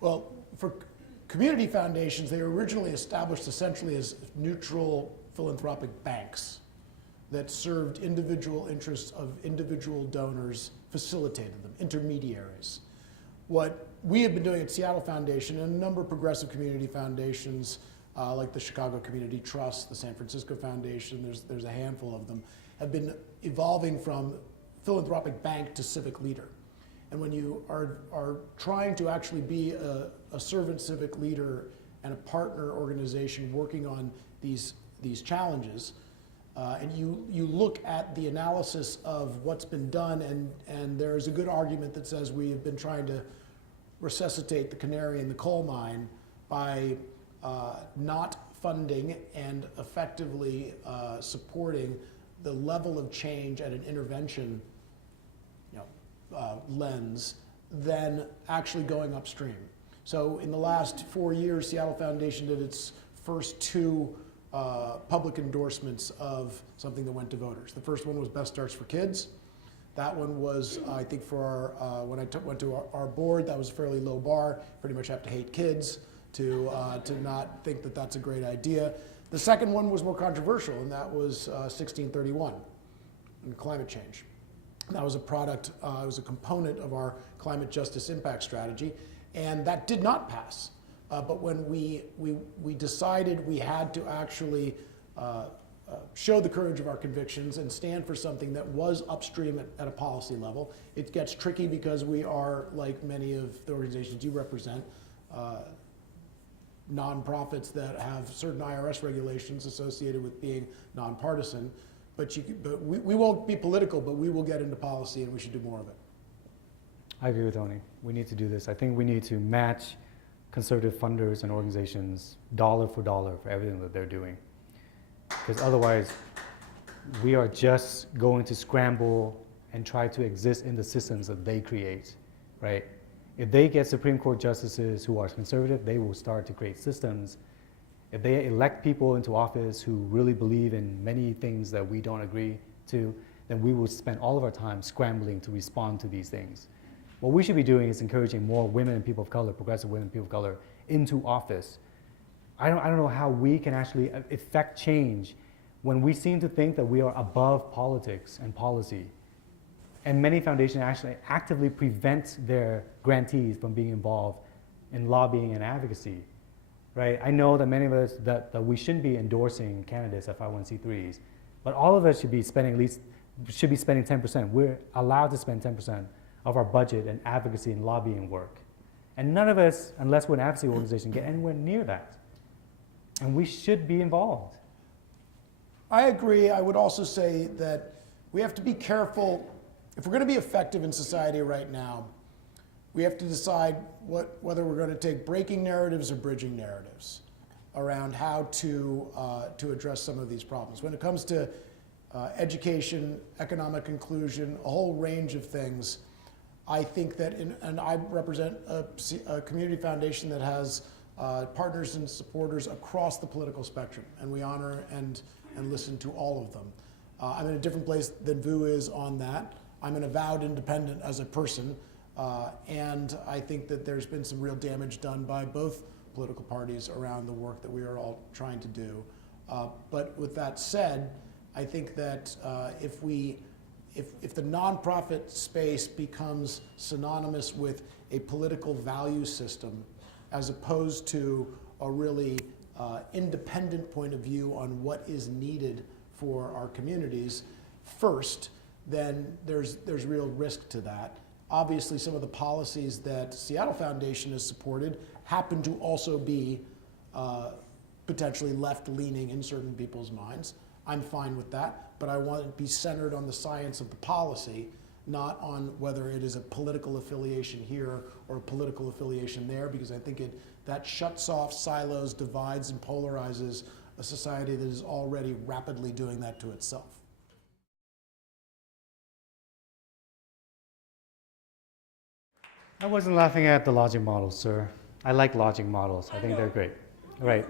Well, for community foundations, they were originally established essentially as neutral philanthropic banks that served individual interests of individual donors, facilitated them, intermediaries. What we have been doing at Seattle Foundation and a number of progressive community foundations, like the Chicago Community Trust, the San Francisco Foundation, there's a handful of them, have been evolving from philanthropic bank to civic leader. And when you are trying to actually be a servant civic leader and a partner organization working on these challenges, and you look at the analysis of what's been done, and there's a good argument that says we have been trying to resuscitate the canary in the coal mine by not funding and effectively supporting the level of change at an intervention lens than actually going upstream. So in the last 4 years, Seattle Foundation did its first 2 public endorsements of something that went to voters. The first one was Best Starts for Kids. That one was, I think, for when I went to our board, that was a fairly low bar. Pretty much have to hate kids to not think that that's a great idea. The second one was more controversial, and that was 1631, and climate change. That was a product, it was a component of our climate justice impact strategy, and that did not pass. But when we decided we had to actually show the courage of our convictions and stand for something that was upstream at a policy level, it gets tricky because we are, like many of the organizations you represent, nonprofits that have certain IRS regulations associated with being nonpartisan. But we won't be political, but we will get into policy, and we should do more of it. I agree with Tony. We need to do this. I think we need to match conservative funders and organizations dollar for everything that they're doing. Because otherwise, we are just going to scramble and try to exist in the systems that they create, right? If they get Supreme Court justices who are conservative, they will start to create systems. If they elect people into office who really believe in many things that we don't agree to, then we will spend all of our time scrambling to respond to these things. What we should be doing is encouraging more women and people of color, progressive women and people of color, into office. I don't know how we can actually effect change when we seem to think that we are above politics and policy. And many foundations actually actively prevent their grantees from being involved in lobbying and advocacy. Right? I know that many of us that we shouldn't be endorsing candidates at 501c3s, but all of us should be spending 10%. We're allowed to spend 10% of our budget in advocacy and lobbying work. And none of us, unless we're an advocacy organization, get anywhere near that. And we should be involved. I agree. I would also say that we have to be careful. If we're going to be effective in society right now, we have to decide whether we're going to take breaking narratives or bridging narratives around how to address some of these problems. When it comes to education, economic inclusion, a whole range of things, I think that, and I represent a community foundation that has partners and supporters across the political spectrum, and we honor and listen to all of them. I'm in a different place than Vu is on that. I'm an avowed independent as a person. And I think that there's been some real damage done by both political parties around the work that we are all trying to do. But with that said, I think that if the nonprofit space becomes synonymous with a political value system, as opposed to a really independent point of view on what is needed for our communities first, then there's real risk to that. Obviously, some of the policies that Seattle Foundation has supported happen to also be potentially left-leaning in certain people's minds. I'm fine with that, but I want it to be centered on the science of the policy, not on whether it is a political affiliation here or a political affiliation there, because I think that shuts off, silos, divides, and polarizes a society that is already rapidly doing that to itself. I wasn't laughing at the logic models, sir. I like logic models. I think they're great. Right.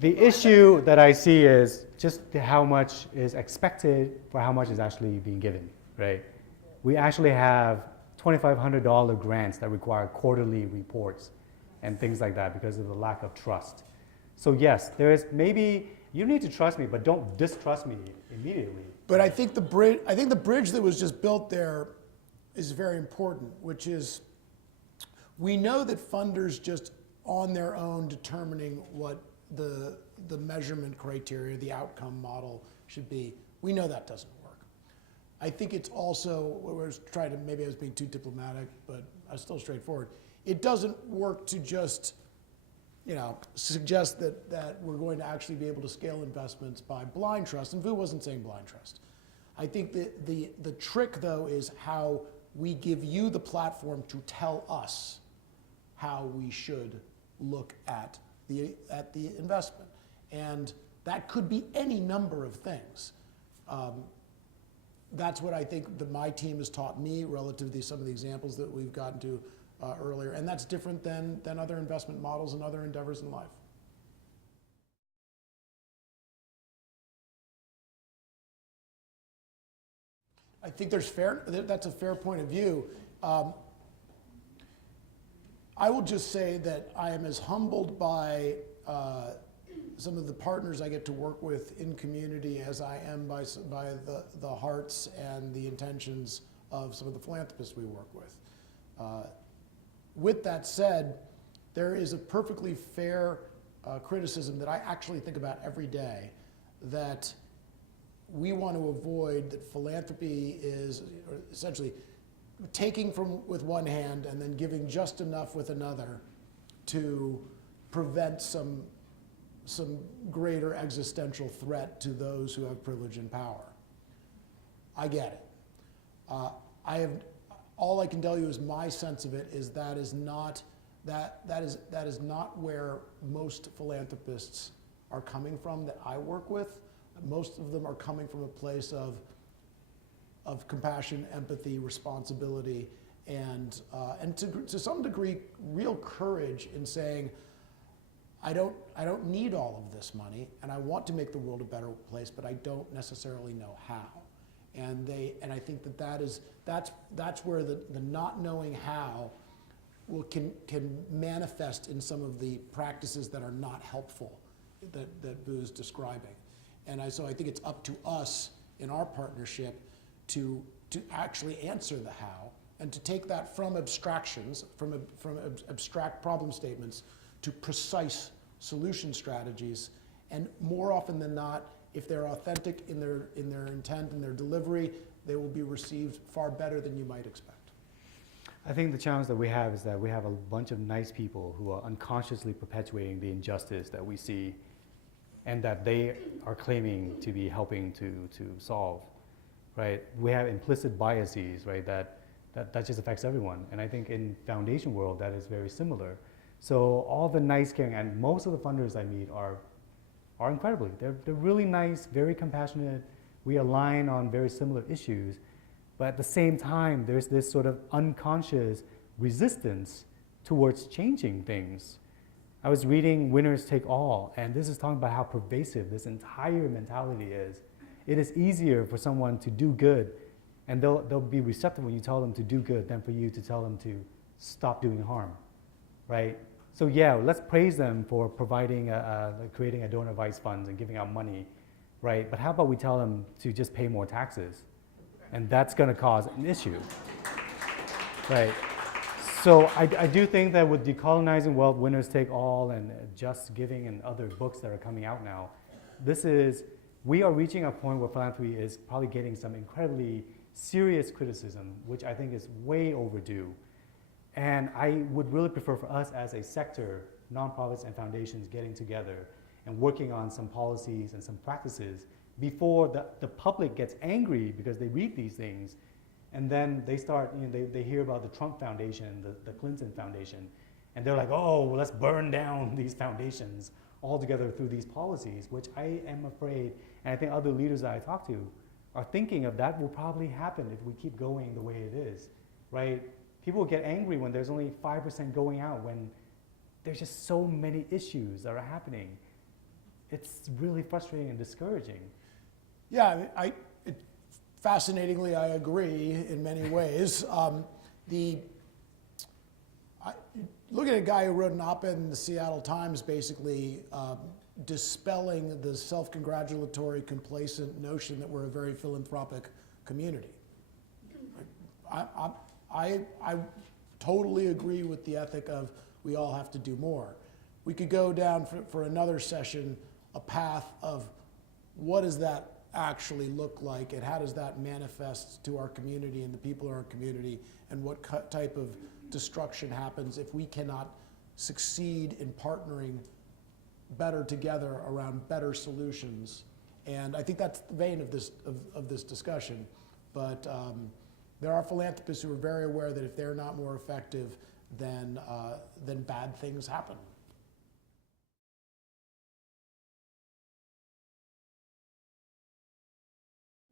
The issue that I see is just how much is expected for how much is actually being given, right? We actually have $2,500 grants that require quarterly reports and things like that because of the lack of trust. So yes, there is maybe you need to trust me, but don't distrust me immediately. But I think the bridge that was just built there is very important, which is we know that funders just on their own determining what the measurement criteria, the outcome model should be. We know that doesn't work. I think it's also, maybe I was being too diplomatic, but I was still straightforward. It doesn't work to just, suggest that we're going to actually be able to scale investments by blind trust, and Vu wasn't saying blind trust. I think that the trick, though, is how we give you the platform to tell us how we should look at the investment. And that could be any number of things. That's what I think that my team has taught me relative to some of the examples that we've gotten to earlier. And that's different than other investment models and other endeavors in life. I think that's a fair point of view. I will just say that I am as humbled by some of the partners I get to work with in community as I am by the hearts and the intentions of some of the philanthropists we work with. With that said, there is a perfectly fair criticism that I actually think about every day, that we want to avoid that philanthropy is essentially taking with one hand and then giving just enough with another to prevent some greater existential threat to those who have privilege and power. I get it. All I can tell you is my sense of it is that is not where most philanthropists are coming from that I work with. Most of them are coming from a place of compassion, empathy, responsibility, and to some degree, real courage in saying, I don't need all of this money, and I want to make the world a better place, but I don't necessarily know how. And I think that's where the not knowing how can manifest in some of the practices that are not helpful that Vu's describing. And so I think it's up to us in our partnership to actually answer the how, and to take that from abstractions, from abstract problem statements to precise solution strategies. And more often than not, if they're authentic in their intent and their delivery, they will be received far better than you might expect. I think the challenge that we have is that we have a bunch of nice people who are unconsciously perpetuating the injustice that we see and that they are claiming to be helping to solve, right? We have implicit biases, right, that just affects everyone. And I think in foundation world, that is very similar. So all the nice caring, and most of the funders I meet are incredibly, they're really nice, very compassionate. We align on very similar issues, but at the same time, there's this sort of unconscious resistance towards changing things. I was reading Winners Take All, and this is talking about how pervasive this entire mentality is. It is easier for someone to do good, and they'll be receptive when you tell them to do good than for you to tell them to stop doing harm, right? So yeah, let's praise them for providing, creating a donor advice funds and giving out money, right? But how about we tell them to just pay more taxes? And that's gonna cause an issue, right? So I do think that with Decolonizing Wealth, Winners Take All, and Just Giving, and other books that are coming out now, we are reaching a point where philanthropy is probably getting some incredibly serious criticism, which I think is way overdue. And I would really prefer for us as a sector, nonprofits and foundations getting together and working on some policies and some practices before the public gets angry because they read these things. And then they start, they hear about the Trump Foundation, the Clinton Foundation, and they're like, oh, let's burn down these foundations altogether through these policies, which I am afraid, and I think other leaders that I talk to are thinking of that will probably happen if we keep going the way it is, right? People get angry when there's only 5% going out, when there's just so many issues that are happening. It's really frustrating and discouraging. Yeah, fascinatingly, I agree in many ways. Look at a guy who wrote an op-ed in the Seattle Times basically dispelling the self-congratulatory, complacent notion that we're a very philanthropic community. I totally agree with the ethic of we all have to do more. We could go down for another session a path of what does that actually look like, and how does that manifest to our community and the people in our community, and what type of destruction happens if we cannot succeed in partnering better together around better solutions. And I think that's the vein of this discussion. But there are philanthropists who are very aware that if they're not more effective, then bad things happen.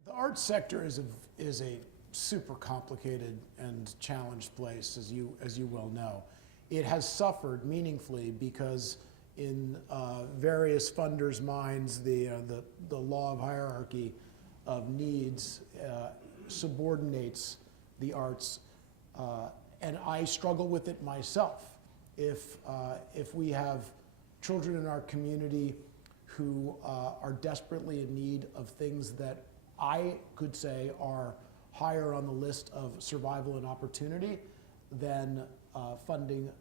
The arts sector is a super complicated and challenged place, as you well know. It has suffered meaningfully because in various funders' minds, the law of hierarchy of needs subordinates the arts, and I struggle with it myself. If we have children in our community who are desperately in need of things that I could say are higher on the list of survival and opportunity than funding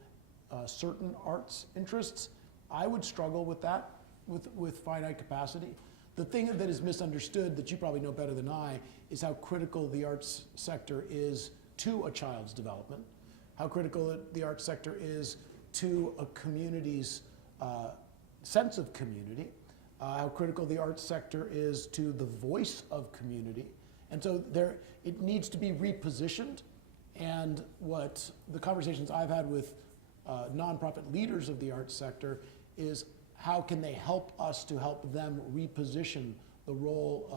certain arts interests, I would struggle with that with finite capacity. The thing that is misunderstood, that you probably know better than I, is how critical the arts sector is to a child's development, how critical the arts sector is to a community's sense of community, how critical the arts sector is to the voice of community. And so it needs to be repositioned. And what the conversations I've had with nonprofit leaders of the arts sector is how can they help us to help them reposition the role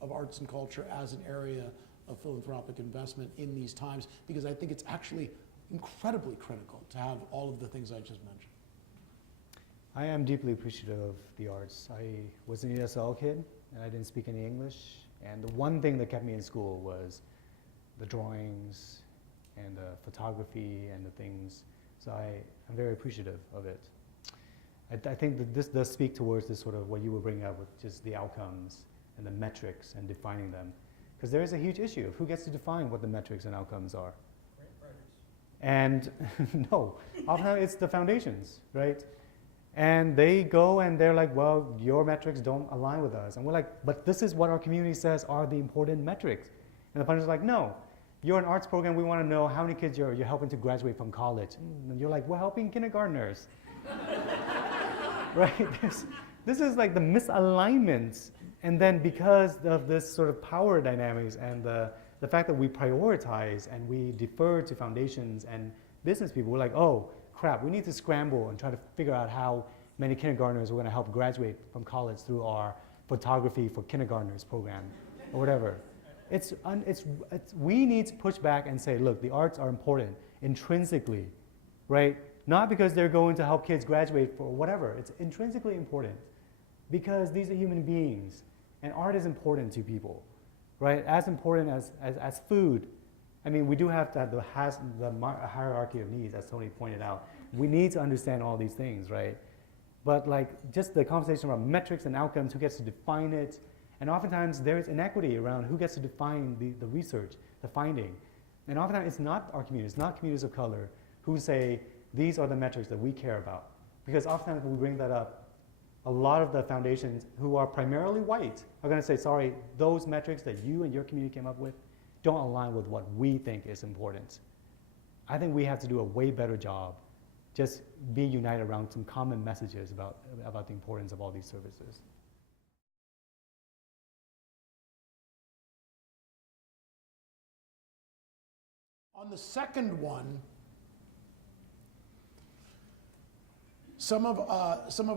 of arts and culture as an area of philanthropic investment in these times, because I think it's actually incredibly critical to have all of the things I just mentioned. I am deeply appreciative of the arts. I was an ESL kid, and I didn't speak any English. And the one thing that kept me in school was the drawings and the photography and the things. So I'm very appreciative of it. I think that this does speak towards this sort of what you were bringing up with just the outcomes and the metrics and defining them. Because there is a huge issue of who gets to define what the metrics and outcomes are. And no, often it's the foundations, right? And they go and they're like, well, your metrics don't align with us. And we're like, but this is what our community says are the important metrics. And the funders are like, no, you're an arts program. We want to know how many kids you're helping to graduate from college. And you're like, we're helping kindergartners. Right? This is like the misalignment. And then because of this sort of power dynamics and the fact that we prioritize and we defer to foundations and business people, we're like, oh, crap, we need to scramble and try to figure out how many kindergartners we're going to help graduate from college through our photography for kindergartners program or whatever. We need to push back and say, look, the arts are important intrinsically, right? Not because they're going to help kids graduate for whatever. It's intrinsically important because these are human beings and art is important to people, right? As important as food. I mean, we do have to have the hierarchy of needs, as Tony pointed out. We need to understand all these things, right? But like just the conversation around metrics and outcomes, who gets to define it, and oftentimes there is inequity around who gets to define the research, the finding. And oftentimes it's not our communities, it's not communities of color who say, these are the metrics that we care about. Because oftentimes when we bring that up, a lot of the foundations who are primarily white are going to say, sorry, those metrics that you and your community came up with don't align with what we think is important. I think we have to do a way better job just being united around some common messages about the importance of all these services. On the second one, some of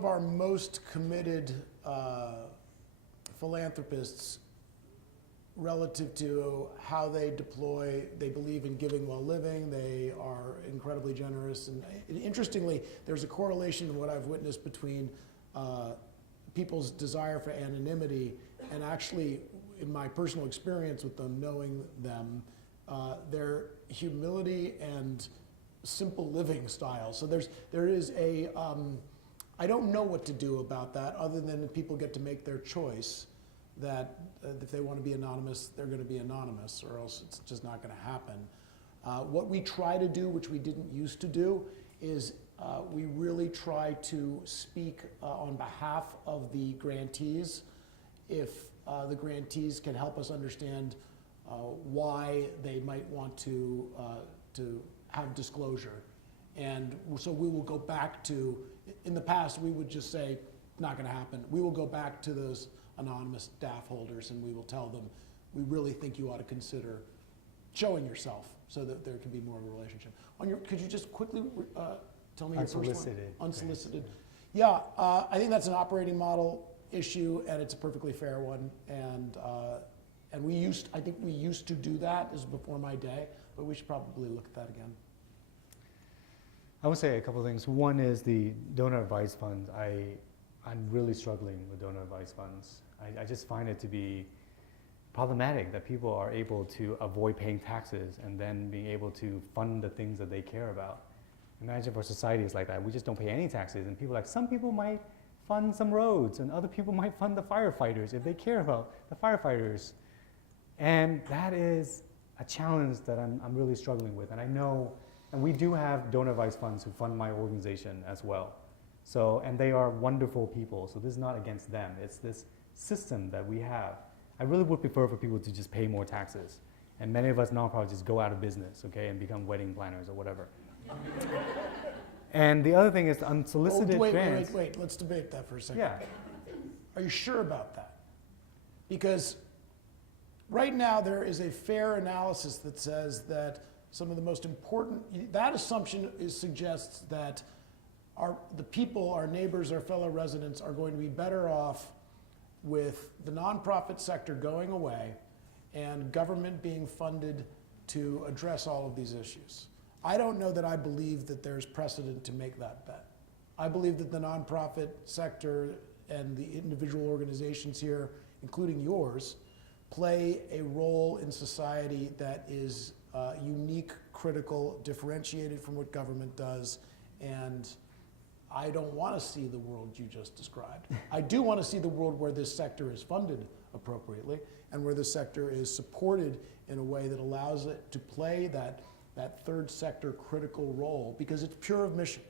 our most committed philanthropists, relative to how they deploy, they believe in giving while living, they are incredibly generous. And interestingly, there's a correlation in what I've witnessed between people's desire for anonymity and actually, in my personal experience with them, knowing them, their humility and simple living style. So there is a, I don't know what to do about that other than people get to make their choice that if they want to be anonymous, they're going to be anonymous, or else it's just not going to happen. What we try to do, which we didn't used to do, is we really try to speak on behalf of the grantees. If the grantees can help us understand why they might want to have disclosure. And so we will go back to, in the past, we would just say, not going to happen. We will go back to those anonymous staff holders and we will tell them, we really think you ought to consider showing yourself so that there can be more of a relationship. Could you just quickly tell me your first one? Unsolicited. Unsolicited. Yeah, I think that's an operating model issue and it's a perfectly fair one. And I think we used to do that. This is before my day, but we should probably look at that again. I would say a couple of things. One is the donor advised funds. I'm really struggling with donor advised funds. I just find it to be problematic that people are able to avoid paying taxes and then being able to fund the things that they care about. Imagine for societies like that, we just don't pay any taxes and people some people might fund some roads and other people might fund the firefighters if they care about the firefighters. And that is a challenge that I'm really struggling with. And I know, and we do have donor advised funds who fund my organization as well. So, and they are wonderful people, so this is not against them. It's this system that we have. I really would prefer for people to just pay more taxes. And many of us nonprofits just go out of business, okay, and become wedding planners or whatever. And the other thing is the unsolicited grants. Wait, let's debate that for a second. Yeah. Are you sure about that? Because right now there is a fair analysis that says that some of the most important, that assumption suggests that the people, our neighbors, our fellow residents are going to be better off with the nonprofit sector going away and government being funded to address all of these issues. I don't know that I believe that there's precedent to make that bet. I believe that the nonprofit sector and the individual organizations here, including yours, play a role in society that is unique, critical, differentiated from what government does, and I don't want to see the world you just described. I do want to see the world where this sector is funded appropriately and where this sector is supported in a way that allows it to play that third sector critical role, because it's pure of mission.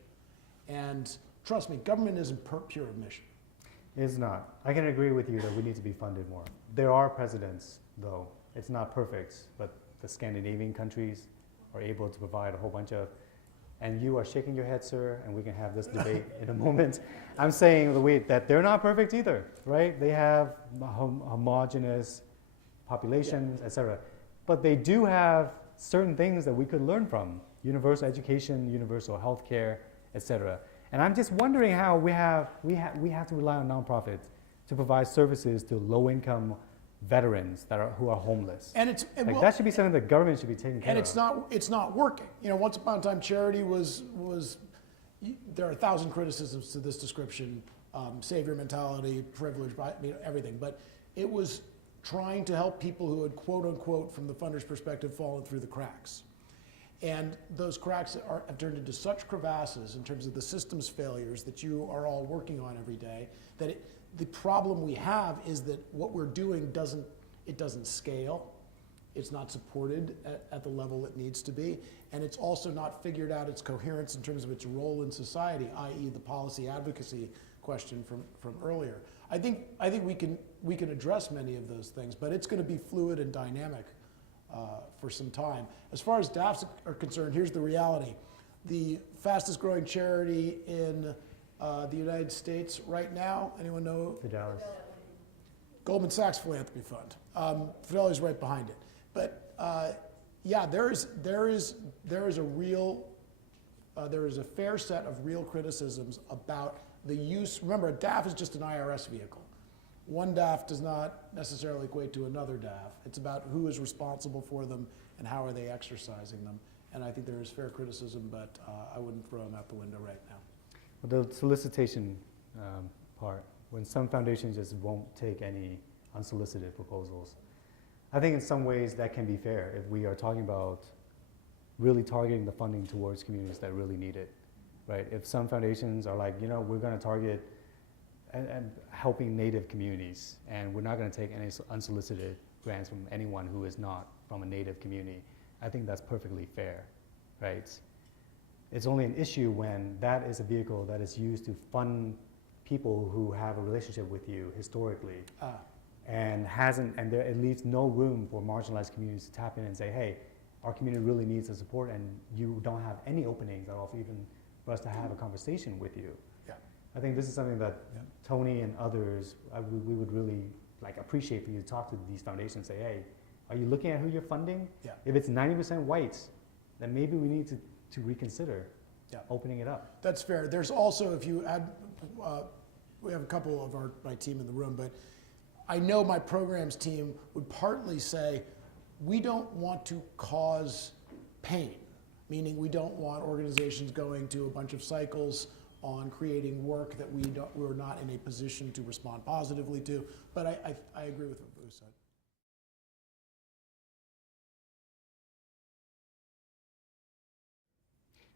And trust me, government isn't pure of mission. It's not. I can agree with you that we need to be funded more. There are precedents, though. It's not perfect, but the Scandinavian countries are able to provide a whole bunch of, and you are shaking your head, sir, and we can have this debate in a moment. I'm saying that they're not perfect either, right? They have homogeneous populations, etc. But they do have certain things that we could learn from: universal education, universal health care, etc. And I'm just wondering how we have to rely on nonprofits to provide services to low-income veterans who are homeless. And that should be something the government should be taking care of. And it's not working. You know, once upon a time, charity was there are 1,000 criticisms to this description: savior mentality, privilege, everything. But it was trying to help people who had, quote unquote, from the funder's perspective, fallen through the cracks. And those cracks have turned into such crevasses in terms of the system's failures that you are all working on every day, that the problem we have is that what we're doing doesn't scale. It's not supported at the level it needs to be, and it's also not figured out its coherence in terms of its role in society, i.e. the policy advocacy question from earlier. I think we can address many of those things, but it's going to be fluid and dynamic for some time. As far as DAFs are concerned, here's the reality. The fastest growing charity in the United States right now, anyone know? Fidelis. Goldman Sachs Philanthropy Fund. Fidelity's right behind it. But yeah, there is a fair set of real criticisms about the use. Remember, a DAF is just an IRS vehicle. One DAF does not necessarily equate to another DAF. It's about who is responsible for them and how are they exercising them. And I think there is fair criticism, but I wouldn't throw them out the window right now. The solicitation part, when some foundations just won't take any unsolicited proposals, I think in some ways that can be fair if we are talking about really targeting the funding towards communities that really need it, right? If some foundations are like, we're going to target and helping Native communities, and we're not going to take any unsolicited grants from anyone who is not from a Native community, I think that's perfectly fair, right? It's only an issue when that is a vehicle that is used to fund people who have a relationship with you historically. And there leaves no room for marginalized communities to tap in and say, hey, our community really needs the support, and you don't have any openings at all for even for us to have a conversation with you. Yeah. I think this is something that Tony and others, we would really appreciate for you to talk to these foundations and say, hey, are you looking at who you're funding? Yeah. If it's 90% whites, then maybe we need to reconsider opening it up. That's fair. There's also, if you add, we have a couple of my team in the room, but I know my programs team would partly say, we don't want to cause pain, meaning we don't want organizations going to a bunch of cycles on creating work that we're not in a position to respond positively to. But I agree with what Vu said.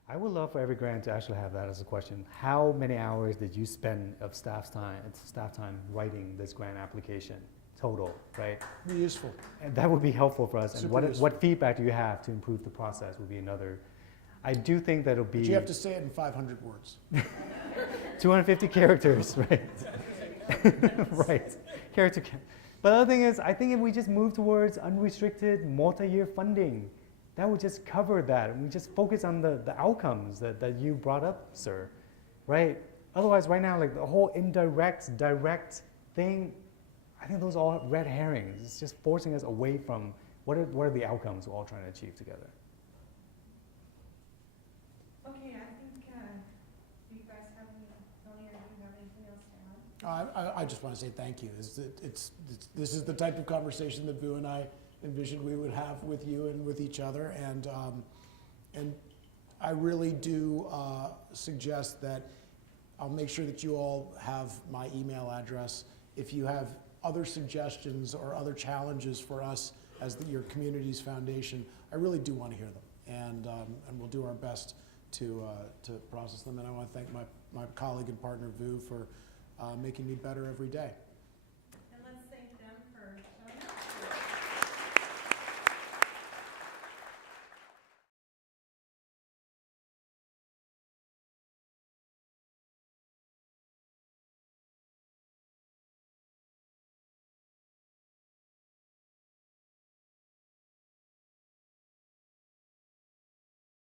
I would love for every grant to actually have that as a question. How many hours did you spend of staff time writing this grant application total, right? Be useful. And that would be helpful for us. And Super useful. what feedback do you have to improve the process would be another. I do think that it'll be. But you have to say it in 500 words. 250 characters, right? Right. But the other thing is, I think if we just move towards unrestricted multi-year funding, that would just cover that. And we just focus on the outcomes that you brought up, sir, right? Otherwise, right now, the whole indirect, direct thing, I think those are all red herrings. It's just forcing us away from what are the outcomes we're all trying to achieve together. Okay, I think, do you guys have any, Tony, or do you have anything else to add? I just want to say thank you. This is the type of conversation that Vu and I envisioned we would have with you and with each other, and I really do suggest that I'll make sure that you all have my email address. If you have other suggestions or other challenges for us as your community's foundation, I really do want to hear them, and we'll do our best to process them. And I want to thank my colleague and partner Vu for making me better every day.